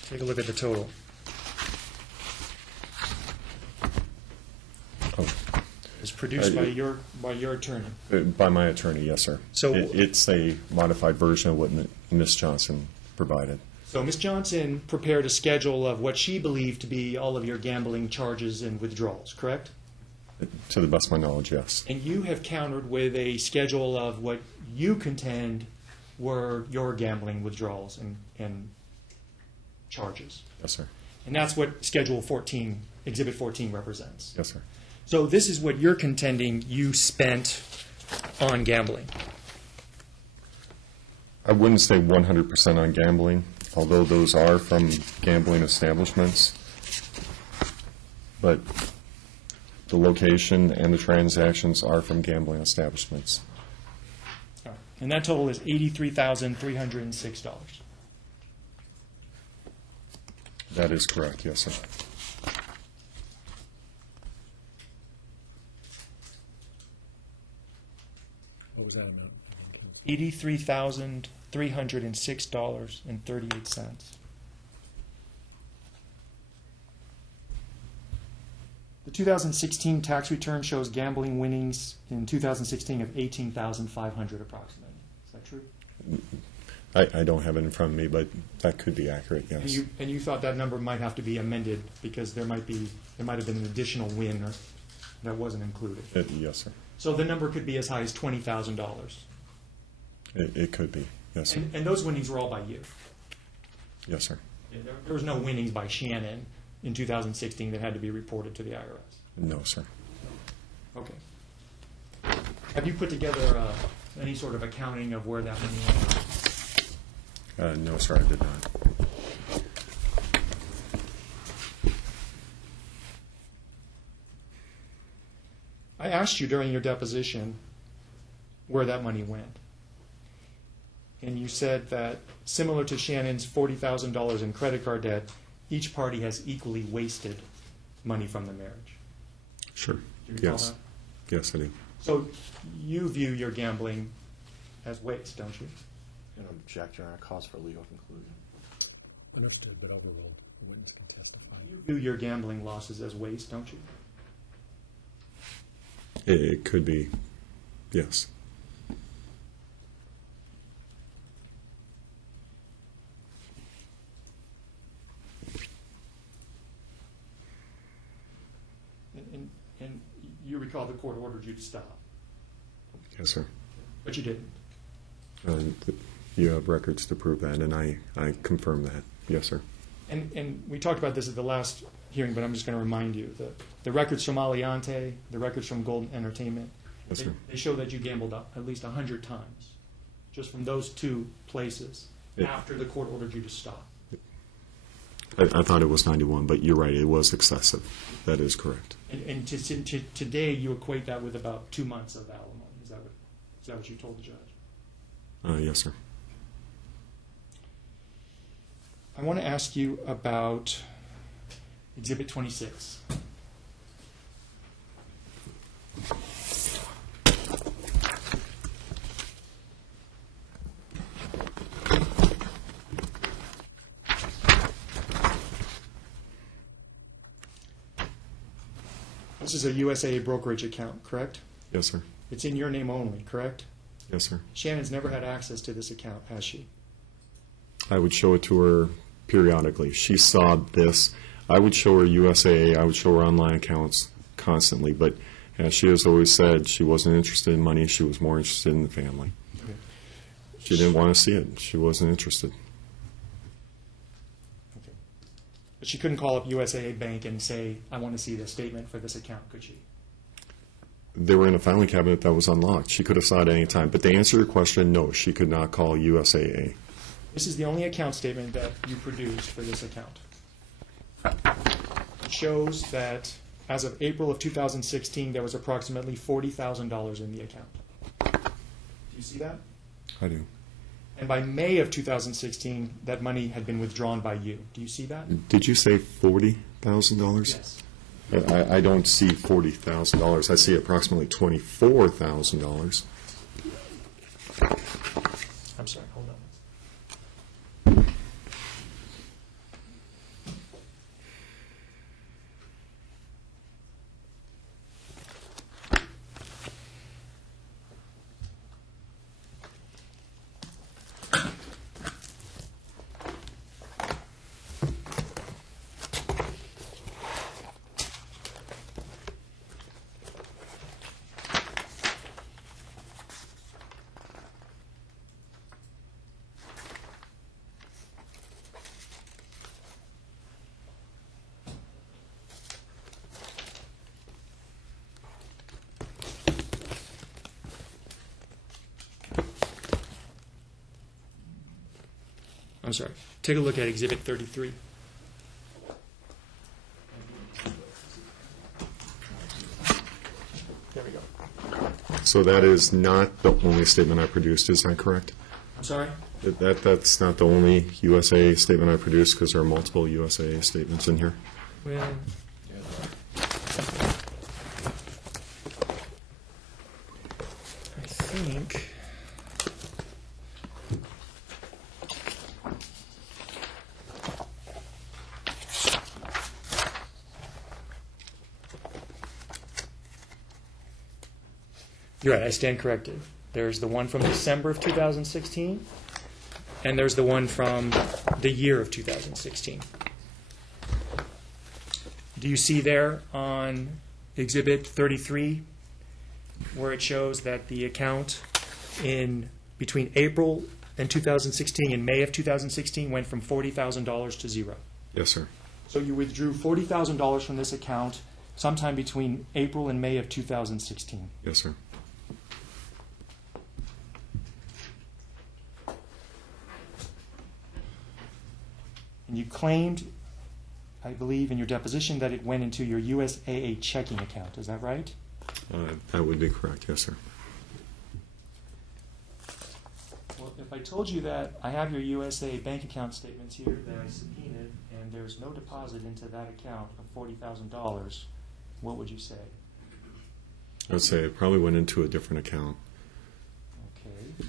Take a look at the total. Oh, It's produced by your attorney. by my attorney, yes, sir. So- It's a modified version of what Ms. Johnson provided. So Ms. Johnson prepared a schedule of what she believed to be all of your gambling charges and withdrawals, correct? To the best of my knowledge, yes. And you have countered with a schedule of what you contend were your gambling withdrawals and charges. Yes, sir. And that's what Schedule 14, Exhibit 14 represents. Yes, sir. So this is what you're contending you spent on gambling. I wouldn't say 100% on gambling, although those are from gambling establishments. But the location and the transactions are from gambling establishments. All right. And that total is $83,306. That is correct, yes, sir. What was that amount? $83,306.38. The 2016 tax return shows gambling winnings in 2016 of $18,500 approximately. Is that true? I don't have it in front of me, but that could be accurate, And yes. you thought that number might have to be amended because there might have been an additional win that wasn't included. Yes, sir. So the number could be as high as $20,000. It could be, yes, sir. And those winnings were all by you. Yes, sir. There was no winnings by Shannon in 2016 that had to be reported to the IRS. No, sir. Okay. Have you put together any sort of accounting of where that money went? No, sir, I did not. I asked you during your deposition where that money went. And you said that similar to Shannon's $40,000 in credit card debt, each party has equally wasted money from the marriage. Sure. Do you recall Yes. that? Yes, I do. So you view your gambling as waste, don't you? An object, Your Honor, cause for legal conclusion. Understood, but overruled. The witness can testify. You view your gambling losses as waste, don't you? It could be, yes. And you recall the court ordered you to stop, Yes, sir. but you didn't. You have records to prove that, and I confirm that. Yes, sir. And we talked about this at the last hearing, but I'm just going to remind you that the records from Aliante, the records from Golden Entertainment, Yes, sir. they show that you gambled at least 100 times, just from those two places, Yeah. after the court ordered you to stop. I thought it was 91, but you're right, it was excessive. That is correct. And today, you equate that with about 2 months of alimony. Is that what you told the judge? Yes, sir. I want to ask you about Exhibit 26. This is a USAA brokerage account, correct? Yes, sir. It's in your name only, correct? Yes, sir. Shannon's never had access to this account, has she? I would show it to her periodically. She saw this. I would show her USAA. I would show her online accounts constantly. But as she has always said, she wasn't interested in money. She was more interested in the family. Okay. She didn't want to see it. She wasn't interested. Okay. But she couldn't call up USAA Bank and say, I want to see the statement for this account, could she? They were in a filing cabinet that was unlocked. She could have saw it any time. But to answer your question, no, she could not call USAA. This is the only account statement that you produced for this account. It shows that as of April of 2016, there was approximately $40,000 in the account. Do you see that? I do. And by May of 2016, that money had been withdrawn by you. Do you see that? Did you say $40,000? Yes. I don't see $40,000. I see approximately $24,000. I'm sorry, hold on. I'm sorry. Take a look at Exhibit 33. There we go. So that is not the only statement I produced, is that correct? I'm sorry? That's not the only USAA statement I produced, because there are multiple USAA statements in here? Well, I think. You're right, I stand corrected. There's the one from December of 2016, and there's the one from the year of 2016. Do you see there on Exhibit 33 where it shows that the account in between April and 2016 and May of 2016 went from $40,000 to zero? Yes, sir. So you withdrew $40,000 from this account sometime between April and May of 2016. Yes, sir. And you claimed, I believe, in your deposition that it went into your USAA checking account. Is that right? That would be correct, yes, sir. Well, if I told you that I have your USAA bank account statements here that I subpoenaed, and there's no deposit into that account of $40,000, what would you say? I would say it probably went into a different account. Okay.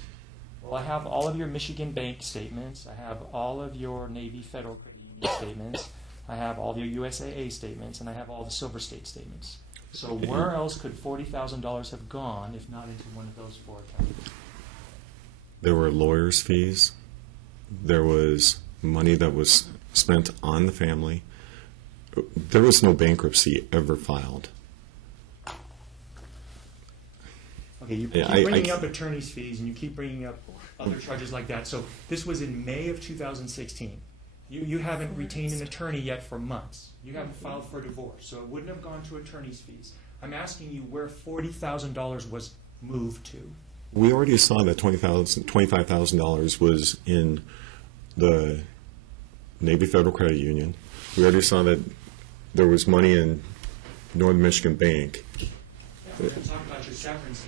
Well, I have all of your Michigan bank statements. I have all of your Navy Federal Credit Union statements. I have all your USAA statements, and I have all the Silver State statements. So where else could $40,000 have gone if not into one of those four accounts? There were lawyers' fees. There was money that was spent on the family. There was no bankruptcy ever filed. Okay, you Yeah, keep bringing up attorney's fees, and you keep bringing up other charges like that. So this was in May of 2016. You haven't retained an attorney yet for months. You haven't filed for a divorce, so it wouldn't have gone to attorney's fees. I'm asking you where $40,000 was moved to. We already saw that $25,000 was in the Navy Federal Credit Union. We already saw that there was money in Northern Michigan Bank. We're going to talk about your severance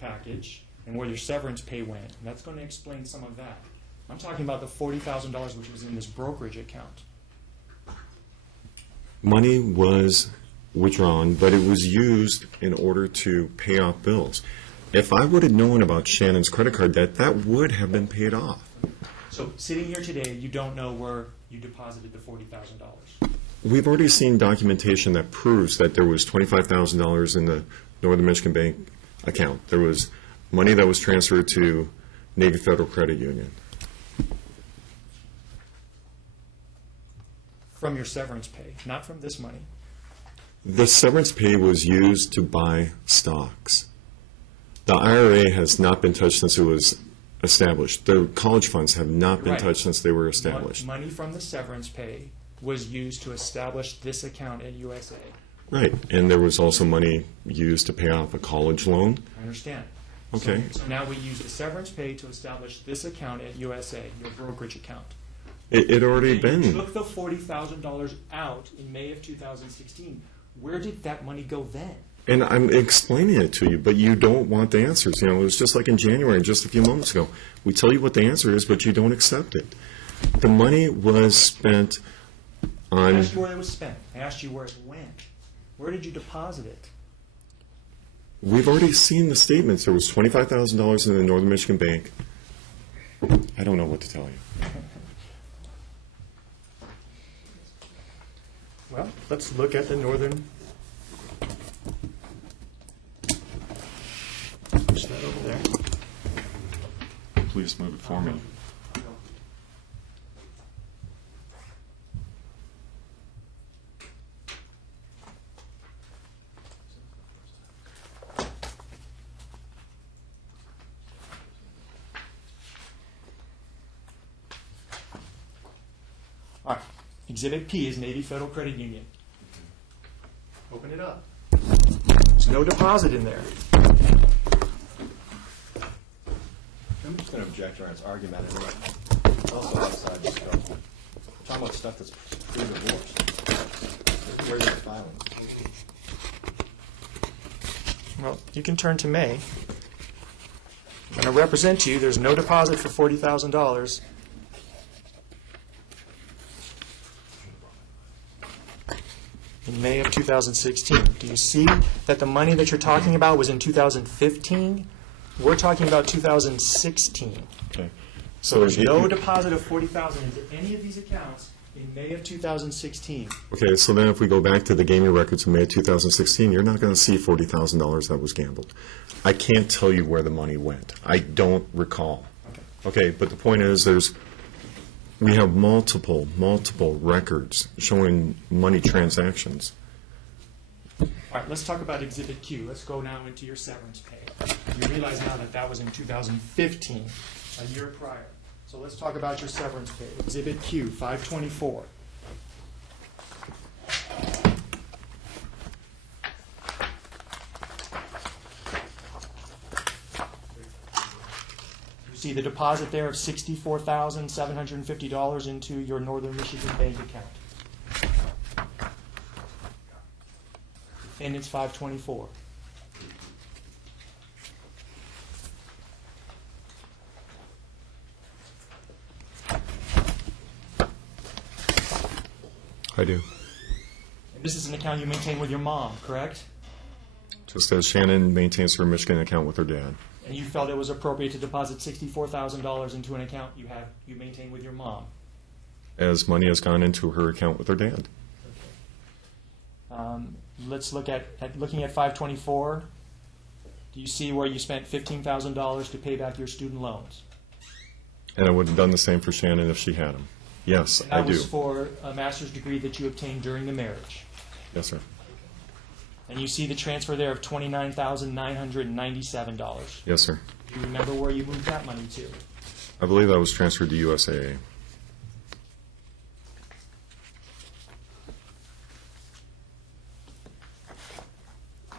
package and where your severance pay went, and that's going to explain some of that. I'm talking about the $40,000 which was in this brokerage account. Money was withdrawn, but it was used in order to pay off bills. If I would have known about Shannon's credit card debt, that would have been paid off. So sitting here today, you don't know where you deposited the $40,000. We've already seen documentation that proves that there was $25,000 in the Northern Michigan Bank account. There was money that was transferred to Navy Federal Credit Union. From your severance pay, not from this money. The severance pay was used to buy stocks. The IRA has not been touched since it was established. The college funds have not been Right. touched since they were established. Money from the severance pay was used to establish this account at USA. Right, and there was also money used to pay off a college loan. I understand. Okay. So now we use the severance pay to establish this account at USA, your brokerage account. It had already You been. took the $40,000 out in May of 2016. Where did that money go then? And I'm explaining it to you, but you don't want the answers. You know, it was just like in January, just a few moments ago. We tell you what the answer is, but you don't accept it. The money was spent I on, asked you where it was spent. I asked you where it went. Where did you deposit it? we've already seen the statements. There was $25,000 in the Northern Michigan Bank. I don't know what to tell you. Well, let's look at the northern. Push that over there. Please move it for me. All right. Exhibit P is Navy Federal Credit Union. Open it up. There's no deposit in there. I'm just going to object, Your Honor. It's argumentative. It's also outside the scope. We're talking about stuff that's pre-divorce. Where's the filing? Well, you can turn to May. I'm going to represent to you. There's no deposit for $40,000. In May of 2016. Do you see that the money that you're talking about was in 2015? We're talking about 2016. Okay. So there's it- no deposit of $40,000 into any of these accounts in May of 2016. Okay, so then if we go back to the gaming records in May of 2016, you're not going to see $40,000 that was gambled. I can't tell you where the money went. I don't recall. Okay, but the point is, we have multiple records showing money transactions. All right, let's talk about Exhibit Q. Let's go now into your severance pay. You realize now that that was in 2015, a year prior. So let's talk about your severance pay. Exhibit Q, 524. You see the deposit there of $64,750 into your Northern Michigan Bank account. And it's 524. I do. And this is an account you maintain with your mom, correct? Just as Shannon maintains her Michigan account with her dad. And you felt it was appropriate to deposit $64,000 into an account you maintain with your mom. As money has gone into her account with her dad. Let's look at looking at 524. Do you see where you spent $15,000 to pay back your student loans? And I would have done the same for Shannon if she had them. Yes, And I that do. was for a master's degree that you obtained during the marriage. Yes, sir. And you see the transfer there of $29,997. Yes, sir. Do you remember where you moved that money to? I believe that was transferred to USAA.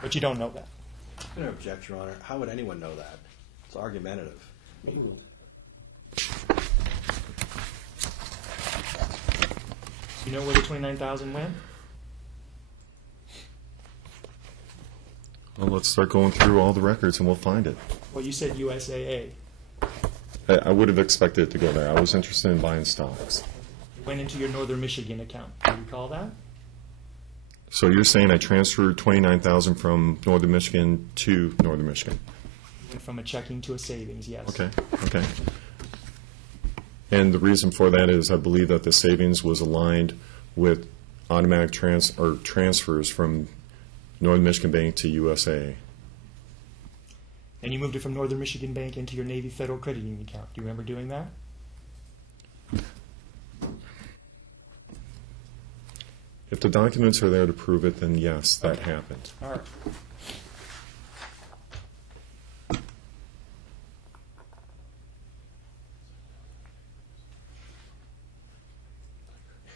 But you don't know that. I'm going to object, Your Honor. How would anyone know that? It's argumentative. You know where the $29,000 went? Well, let's start going through all the records and we'll find it. Well, you said USAA. I would have expected it to go there. I was interested in buying stocks. It went into your Northern Michigan account. Do you recall that? So you're saying I transferred $29,000 from Northern Michigan to Northern Michigan? Went from a checking to a savings, yes. Okay, okay. And the reason for that is I believe that the savings was aligned with automatic transfers from Northern Michigan Bank to USA. And you moved it from Northern Michigan Bank into your Navy Federal Credit Union account. Do you remember doing that? If the documents are there to prove it, then yes, that happened. All right.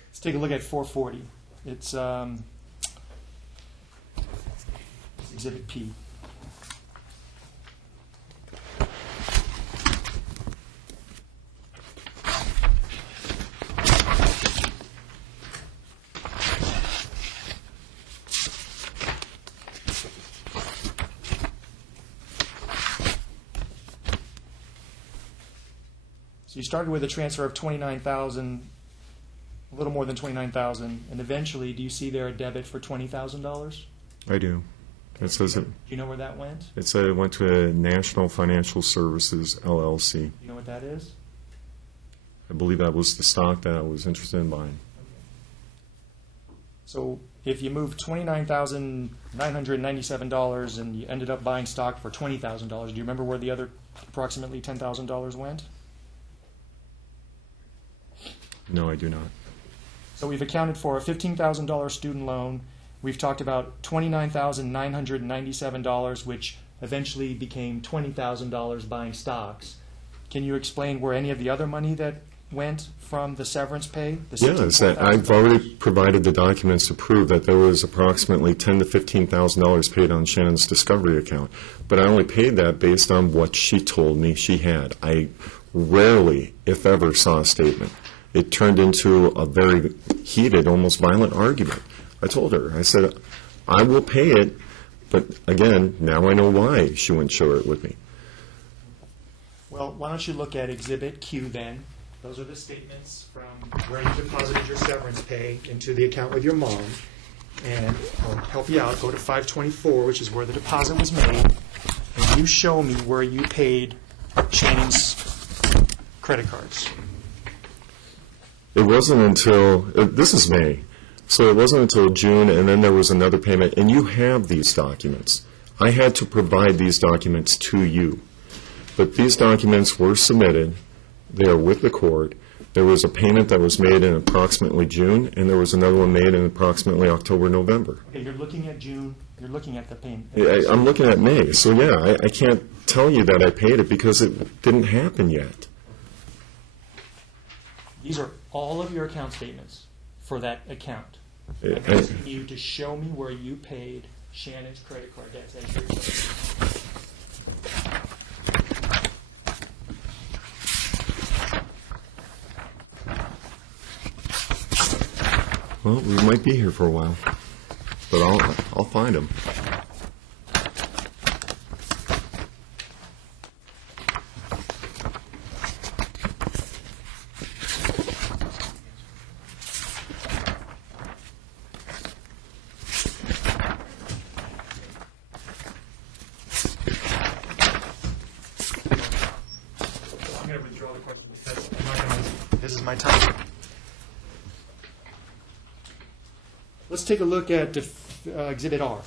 Let's take a look at 440. It's Exhibit P. So you started with a transfer of 29,000, a little more than 29,000, and eventually, do you see there a debit for $20,000? I do. It says it, Do you know where that went? it said it went to National Financial Services LLC. You know what that is? I believe that was the stock that I was interested in buying. So if you moved $29,997 and you ended up buying stock for $20,000, do you remember where the other approximately $10,000 went? No, I do not. So we've accounted for a $15,000 student loan. We've talked about $29,997, which eventually became $20,000 buying stocks. Can you explain where any of the other money that went from the severance pay? The Yes, $64,000? I've already provided the documents to prove that there was approximately $10,000 to $15,000 paid on Shannon's Discovery account. But I only paid that based on what she told me she had. I rarely, if ever, saw a statement. It turned into a very heated, almost violent argument. I told her, I said, I will pay it, but again, now I know why she wouldn't share it with me. Well, why don't you look at Exhibit Q then? Those are the statements from where you deposited your severance pay into the account with your mom. And I'll help you out. Go to 524, which is where the deposit was made. And you show me where you paid Shannon's credit cards. It wasn't until, this is May, so it wasn't until June, and then there was another payment, and you have these documents. I had to provide these documents to you. But these documents were submitted, they are with the court. There was a payment that was made in approximately June, and there was another one made in approximately October, November. Okay, you're looking at June, you're looking at the payment. I'm looking at May, so yeah, I can't tell you that I paid it because it didn't happen yet. These are all of your account statements for that account. I- I'm asking you to show me where you paid Shannon's credit card debts as your Well, we might be here for a while, but I'll find them. I'm going to withdraw the question because I'm not going to, this is my time. Let's take a look at Exhibit R.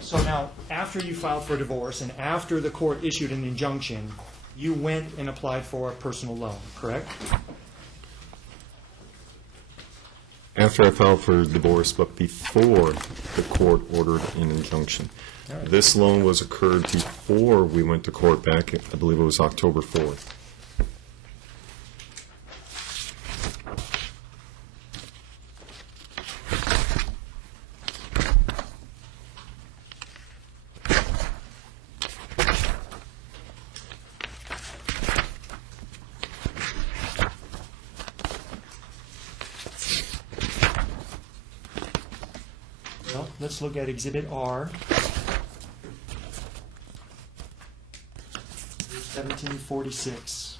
So now, after you filed for divorce and after the court issued an injunction, you went and applied for a personal loan, correct? After I filed for divorce, but before the court ordered an injunction. All right. This loan was occurred before we went to court back, I believe it was October 4th. Well, let's look at Exhibit R. 1746.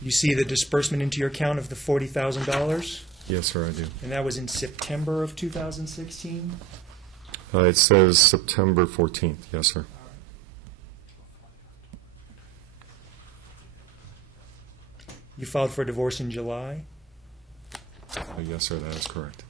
You see the disbursement into your account of the $40,000, Yes, sir, I do. and that was in September of 2016? It says September 14th, yes, sir. You filed for divorce in July? Yes, sir, that is correct.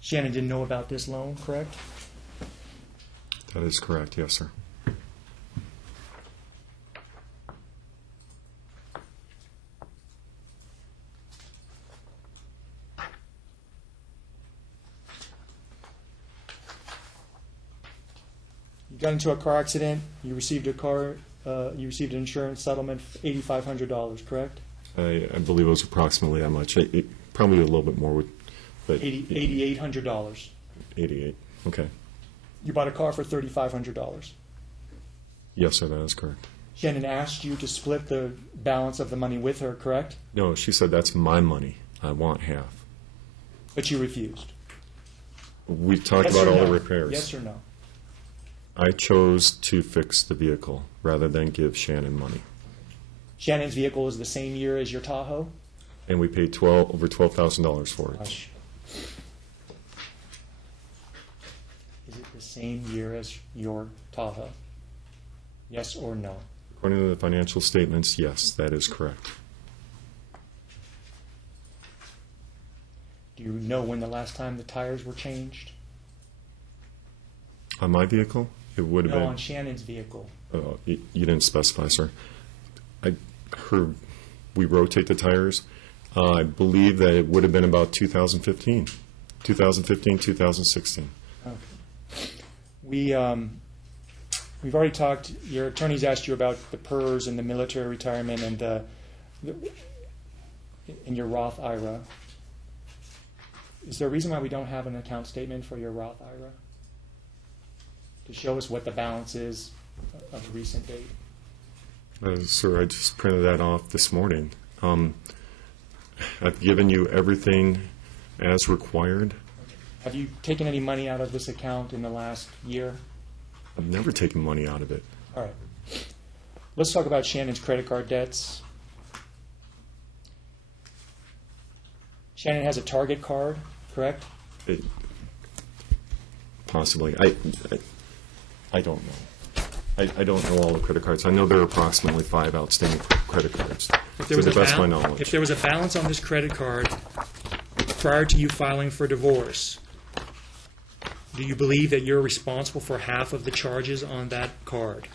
Shannon didn't know about this loan, correct? That is correct, yes, sir. You got into a car accident, you received an insurance settlement of $8,500, correct? I believe it was approximately that much. Probably a little bit more, but $8,800. 88. Okay. You bought a car for $3,500. Yes, sir, that is correct. Shannon asked you to split the balance of the money with her, correct? No, she said that's my money. I want half. But you refused. We talked Yes about or all no? the repairs. Yes or no? I chose to fix the vehicle rather than give Shannon money. Shannon's vehicle is the same year as your Tahoe? And we paid over $12,000 for it. Hush. Is it the same year as your Tahoe? Yes or no? According to the financial statements, yes, that is correct. Do you know when the last time the tires were changed? On my vehicle, it would have No, been. on Shannon's vehicle. You didn't specify, sir. I heard we rotate the tires. I believe that it would have been about 2015, 2016. Okay. We've already talked, your attorneys asked you about the PERS and the military retirement and and your Roth IRA. Is there a reason why we don't have an account statement for your Roth IRA? To show us what the balance is of a recent date? Sir, I just printed that off this morning. I've given you everything as required. Have you taken any money out of this account in the last year? I've never taken money out of it. All right. Let's talk about Shannon's credit card debts. Shannon has a Target card, correct? Possibly. I don't know. I don't know all the credit cards. I know there are approximately 5 outstanding credit cards, to the best of my knowledge. If there was a balance on this credit card prior to you filing for divorce, do you believe that you're responsible for half of the charges on that card?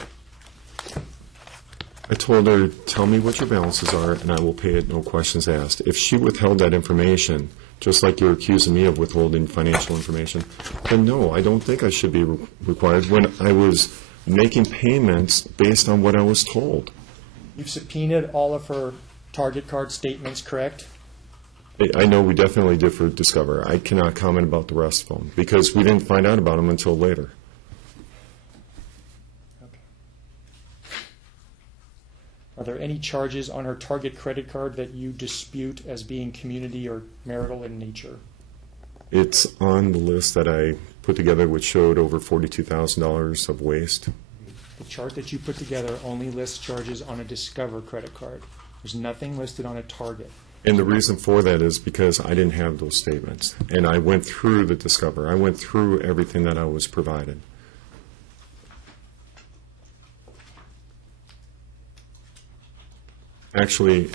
I told her, tell me what your balances are, and I will pay it, no questions asked. If she withheld that information, just like you're accusing me of withholding financial information, then no, I don't think I should be required when I was making payments based on what I was told. You've subpoenaed all of her Target card statements, correct? I know we definitely did for Discover. I cannot comment about the rest of them, because we didn't find out about them until later. Okay. Are there any charges on her Target credit card that you dispute as being community or marital in nature? It's on the list that I put together, which showed over $42,000 of waste. The chart that you put together only lists charges on a Discover credit card. There's nothing listed on a Target. And the reason for that is because I didn't have those statements. And I went through the Discover. I went through everything that I was provided. Actually,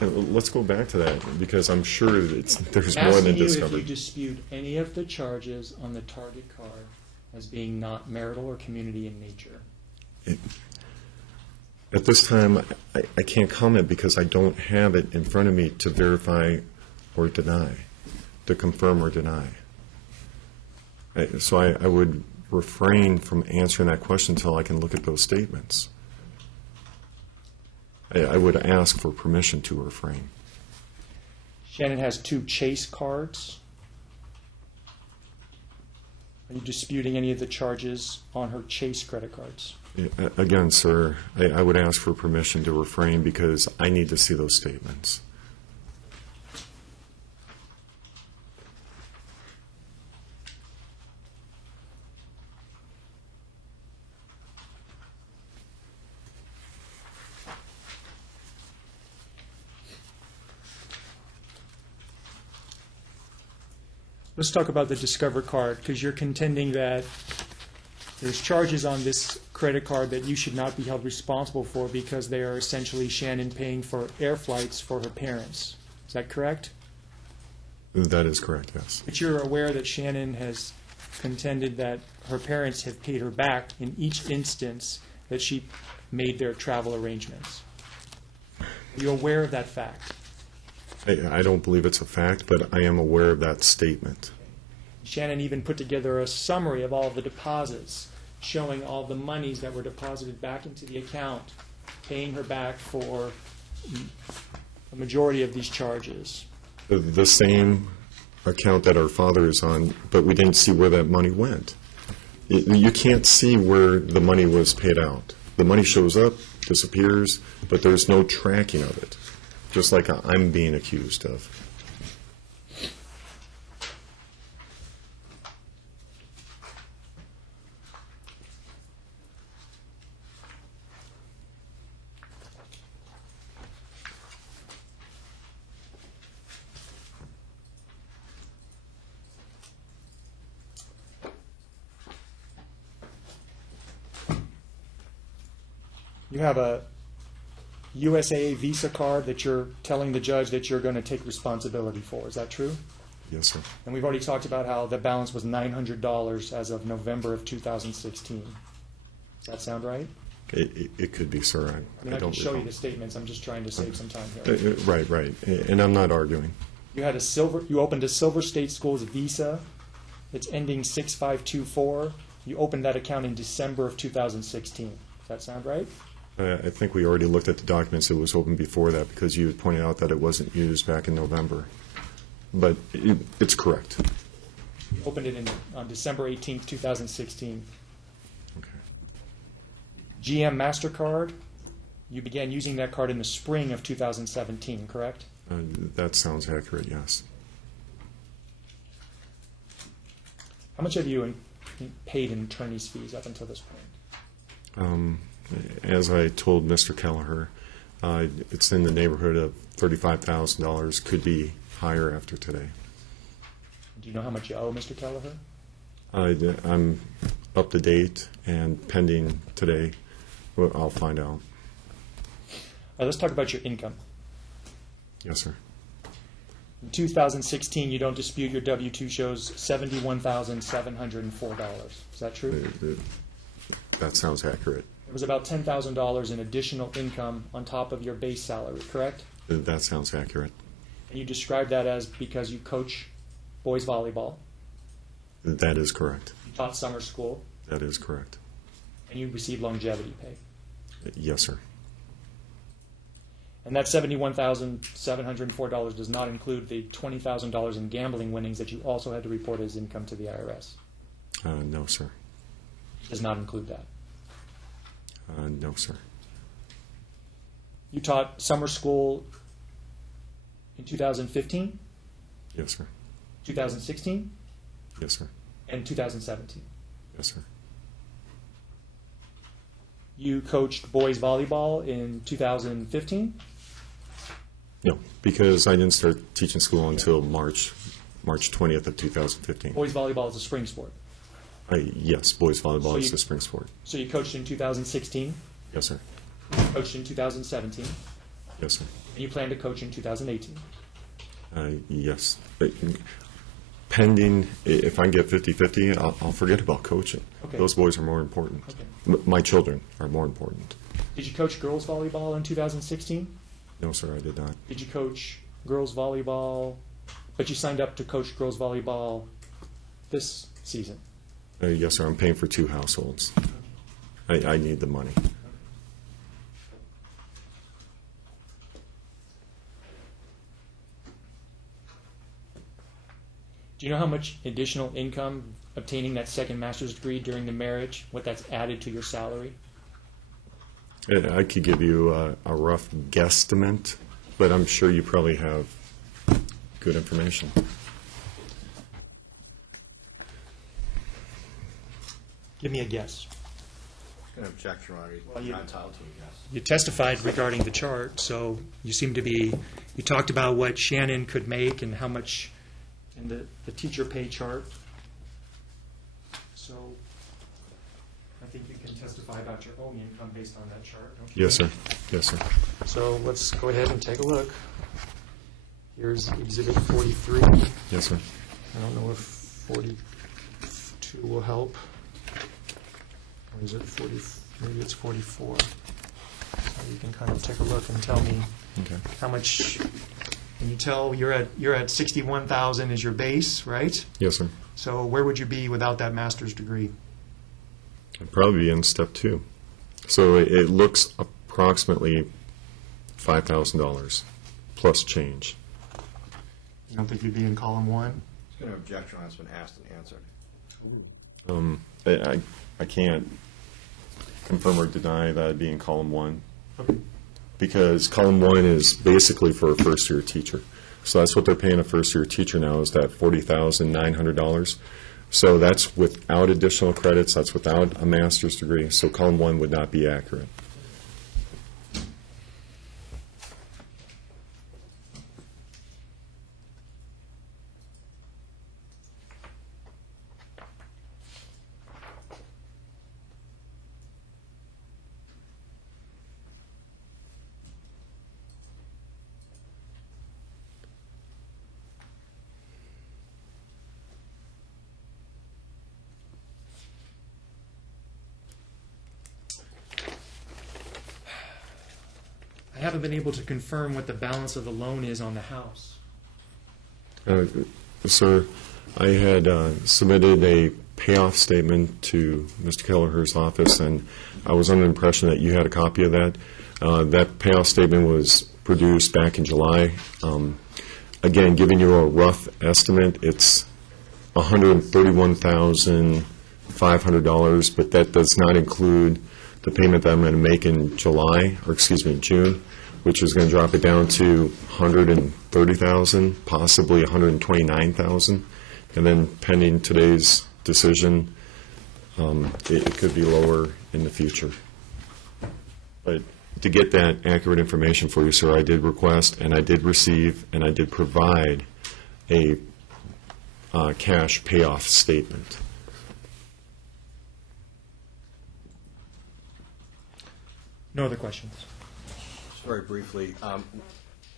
let's go back to that, because I'm sure there's I'm more than asking you if Discover. you dispute any of the charges on the Target card as being not marital or community in nature. At this time, I can't comment because I don't have it in front of me to verify or deny, to confirm or deny. So I would refrain from answering that question until I can look at those statements. I would ask for permission to refrain. Shannon has 2 Chase cards. Are you disputing any of the charges on her Chase credit cards? Again, sir, I would ask for permission to refrain because I need to see those statements. Let's talk about the Discover card, because you're contending that there's charges on this credit card that you should not be held responsible for because they are essentially Shannon paying for air flights for her parents. Is that correct? That is correct, yes. But you're aware that Shannon has contended that her parents have paid her back in each instance that she made their travel arrangements. Are you aware of that fact? I don't believe it's a fact, but I am aware of that statement. Shannon even put together a summary of all the deposits, showing all the monies that were deposited back into the account, paying her back for a majority of these charges? The same account that our father is on, but we didn't see where that money went. You can't see where the money was paid out. The money shows up, disappears, but there's no tracking of it, just like I'm being accused of. You have a USAA Visa card that you're telling the judge that you're going to take responsibility for. Is that true? Yes, sir. And we've already talked about how the balance was $900 as of November of 2016. Does that sound right? It could be, sir. I mean, I can don't show you recall. the statements. I'm just trying to save some time here. Right, right. And I'm not arguing. You opened a Silver State Schools Visa. It's ending 6524. You opened that account in December of 2016. Does that sound right? I think we already looked at the documents. It was open before that because you had pointed out that it wasn't used back in November. But it's correct. You opened it on December 18th, 2016. Okay. GM MasterCard, you began using that card in the spring of 2017, correct? That sounds accurate, yes. How much have you paid in attorney's fees up until this point? As I told Mr. Kelleher, it's in the neighborhood of $35,000, could be higher after today. Do you know how much you owe Mr. Kelleher? I'm up to date and pending today. Well, I'll find out. All right, let's talk about your income. Yes, sir. In 2016, you don't dispute your W-2 shows $71,704. Is that true? That sounds accurate. It was about $10,000 in additional income on top of your base salary, correct? That sounds accurate. And you described that as because you coach boys volleyball, That is correct. you taught summer school, That is correct. and you received longevity pay. Yes, sir. And that $71,704 does not include the $20,000 in gambling winnings that you also had to report as income to the IRS. No, sir. Does not include that. No, sir. You taught summer school in 2015, Yes, sir. 2016, Yes, sir. and 2017. Yes, sir. You coached boys volleyball in 2015. No, because I didn't start teaching school until March 20th of 2015. Boys volleyball is a spring sport. Yes, boys volleyball So is you- a spring sport. So you coached in 2016, Yes, sir. you coached in 2017, Yes, sir. and you plan to coach in 2018. Yes. Pending, if I can get 50-50, I'll forget about coaching. Okay. Those boys are more important. Okay. My children are more important. Did you coach girls volleyball in 2016? No, sir, I did not. Did you coach girls volleyball, but you signed up to coach girls volleyball this season? Yes, sir, I'm paying for 2 households. I need the money. Do you know how much additional income obtaining that second master's degree during the marriage, what that's added to your salary? I could give you a rough guesstimate, but I'm sure you probably have good information. Give me a guess. I'm going to object, Your Honor. Well, you- You're not entitled to a guess. You testified regarding the chart, so you seem to be, you talked about what Shannon could make and how much in the teacher pay chart. So I think you can testify about your own income based on that chart, don't you? Yes, sir. Yes, sir. So let's go ahead and take a look. Here's Exhibit 43. Yes, sir. I don't know if 42 will help. Or is it 40? Maybe it's 44. So you can kind of take a look and tell me Okay. how much. Can you tell you're at 61,000 is your base, right? Yes, sir. So where would you be without that master's degree? I'd probably be in step 2. So it looks approximately $5,000. plus change. You don't think you'd be in column one? It's going to objection on it's been asked and answered. I can't confirm or deny that I'd be in column one, Okay. because column one is basically for a first-year teacher. So that's what they're paying a first-year teacher now, is that $40,900. So that's without additional credits, that's without a master's degree, so column one would not be accurate. I haven't been able to confirm what the balance of the loan is on the house. Sir, I had submitted a payoff statement to Mr. Kelleher's office, and I was under the impression that you had a copy of that. That payoff statement was produced back in July. Again, giving you a rough estimate, it's $131,500, but that does not include the payment that I'm going to make in June, which is going to drop it down to $130,000, possibly $129,000, and then pending today's decision, it could be lower in the future. But to get that accurate information for you, sir, I did request, and I did receive, and I did provide a cash payoff statement. No other questions? Just very briefly,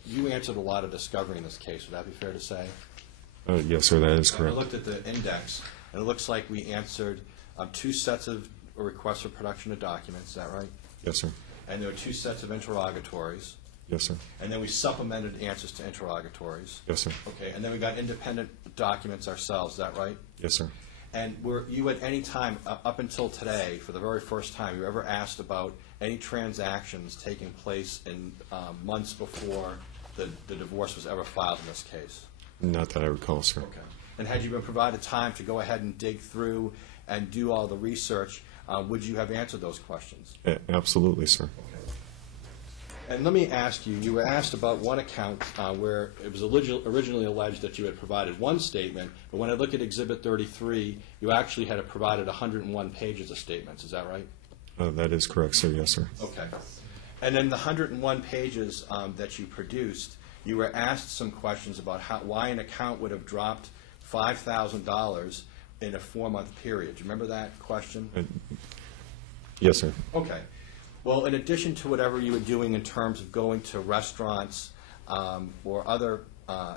you answered a lot of discovery in this case. Would that be fair to say? Yes, sir, that is I correct. looked at the index, and it looks like we answered 2 sets of requests for production of documents. Is that right? Yes, sir. And there were 2 sets of interrogatories. Yes, sir. And then we supplemented answers to interrogatories. Yes, sir. Okay, and then we got independent documents ourselves. Is that right? Yes, sir. And were you at any time, up until today, for the very first time, you ever asked about any transactions taking place in months before the divorce was ever filed in this case? Not that I recall, sir. Okay. And had you been provided time to go ahead and dig through and do all the research, would you have answered those questions? Absolutely, sir. And let me ask you, you were asked about one account where it was originally alleged that you had provided one statement, but when I look at Exhibit 33, you actually had provided 101 pages of statements. Is that right? That is correct, sir. Yes, sir. Okay. And then the 101 pages that you produced, you were asked some questions about why an account would have dropped $5,000 in a 4-month period. Do you remember that question? Yes, sir. Okay. Well, in addition to whatever you were doing in terms of going to restaurants or other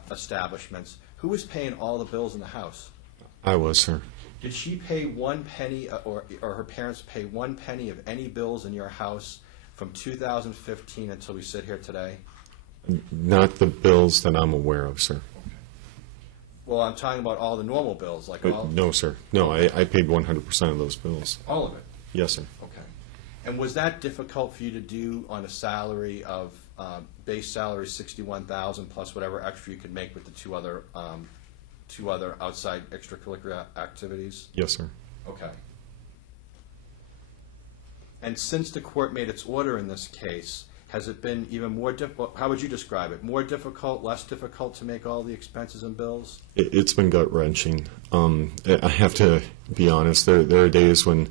establishments, who was paying all the bills in the house? I was, sir. Did she pay 1 penny, or her parents pay 1 penny of any bills in your house from 2015 until we sit here today? Not the bills that I'm aware of, sir. Well, I'm talking about all the normal bills, like all No, sir. No, I paid 100% of those bills. all of it. Yes, sir. Okay. And was that difficult for you to do on a salary of base salary $61,000 plus whatever extra you could make with the two other outside extracurricular activities? Yes, sir. Okay. And since the court made its order in this case, has it been even more difficult? How would you describe it? More difficult, less difficult to make all the expenses and bills? It's been gut-wrenching. I have to be honest. There are days when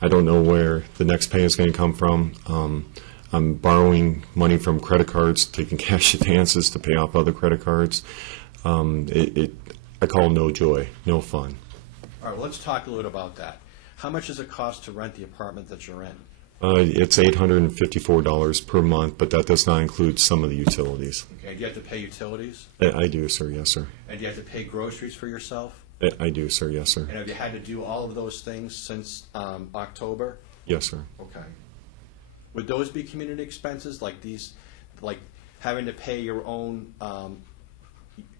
I don't know where the next pay is going to come from. I'm borrowing money from credit cards, taking cash advances to pay off other credit cards. I call no joy, no fun. All right, well, let's talk a little bit about that. How much does it cost to rent the apartment that you're in? It's $854 per month, but that does not include some of the utilities. Okay, do you have to pay utilities? I do, sir. Yes, sir. And do you have to pay groceries for yourself? I do, sir. Yes, sir. And have you had to do all of those things since October? Yes, sir. Okay. Would those be community expenses, like these, like having to pay your own,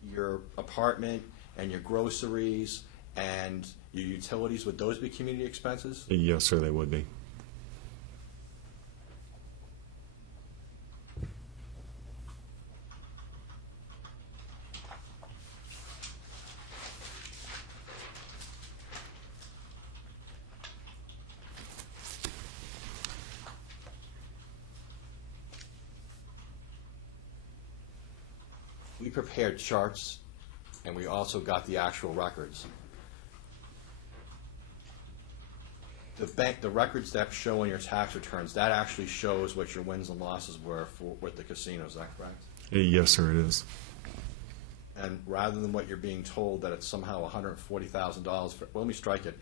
your apartment and your groceries and your utilities? Would those be community expenses? Yes, sir, they would be. we prepared charts, and we also got the actual records. The records that show in your tax returns, that actually shows what your wins and losses were with the casino, is that correct? Yes, sir, it is. And rather than what you're being told that it's somehow $140,000, well, let me strike it.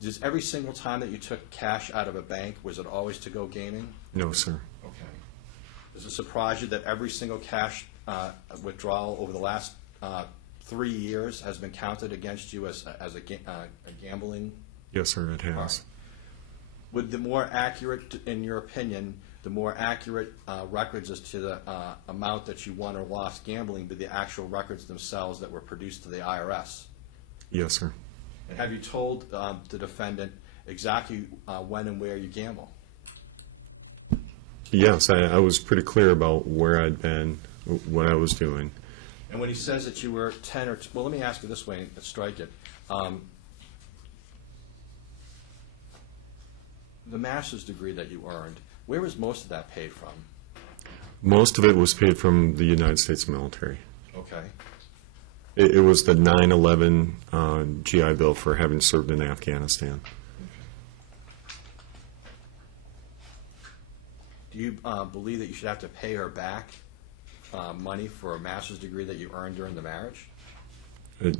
Does every single time that you took cash out of a bank, was it always to go gaming? No, sir. Okay. Does it surprise you that every single cash withdrawal over the last 3 years has been counted against you as a gambling? Yes, sir, it All right. has. Would the more accurate, in your opinion, the more accurate records as to the amount that you won or lost gambling be the actual records themselves that were produced to the IRS? Yes, sir. And have you told the defendant exactly when and where you gamble? Yes, I was pretty clear about where I'd been, what I was doing. And when he says that you were 10 or, well, let me ask you this way and strike it. The master's degree that you earned, where was most of that paid from? Most of it was paid from the United States military. Okay. It was the 9/11 GI Bill for having served in Afghanistan. Do you believe that you should have to pay her back money for a master's degree that you earned during the marriage?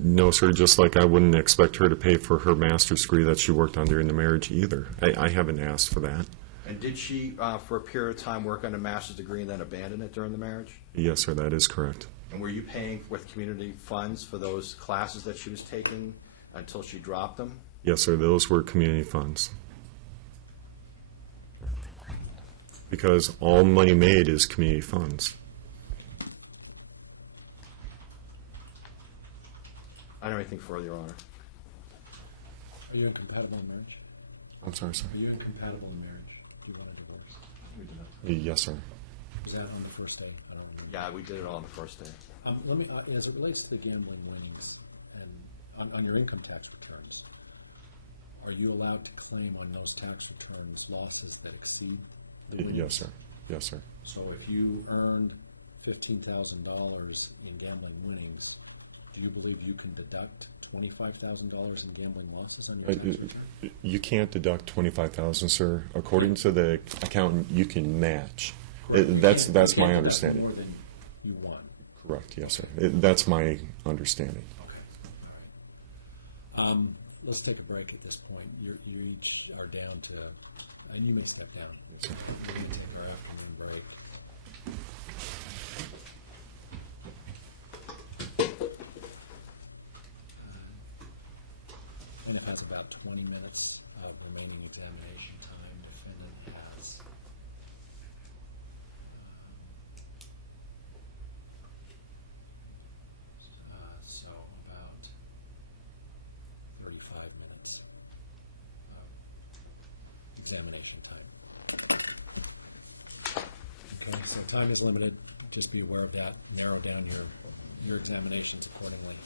No, sir, just like I wouldn't expect her to pay for her master's degree that she worked on during the marriage either. I haven't asked for that. And did she, for a period of time, work on a master's degree and then abandon it during the marriage? Yes, sir, that is correct. And were you paying with community funds for those classes that she was taking until she dropped them? Yes, sir, those were community funds. Because all money made is community funds. I don't have anything further, Your Honor. Are you incompatible in marriage? I'm sorry, sir. Are you incompatible in marriage? Do you want a divorce? Yes, sir. Was that on the first day? Yeah, we did it all on the first day. Let me, as it relates to the gambling winnings and on your income tax returns, are you allowed to claim on those tax returns losses that exceed the winnings? Yes, sir. Yes, sir. So if you earned $15,000 in gambling winnings, do you believe you can deduct $25,000 in gambling losses on your tax return? You can't deduct 25,000, sir. According to the accountant, you can match. That's You my can't deduct understanding. more than you won. Correct, yes, sir. That's my understanding. Okay. All right. Let's take a break at this point. You each are down to, and you may step down. Yes, sir. We can take our afternoon break. And it has about 20 minutes of remaining examination time. The defendant has so about 35 minutes of examination time. Okay, so time is limited. Just be aware of that. Narrow down your examinations accordingly.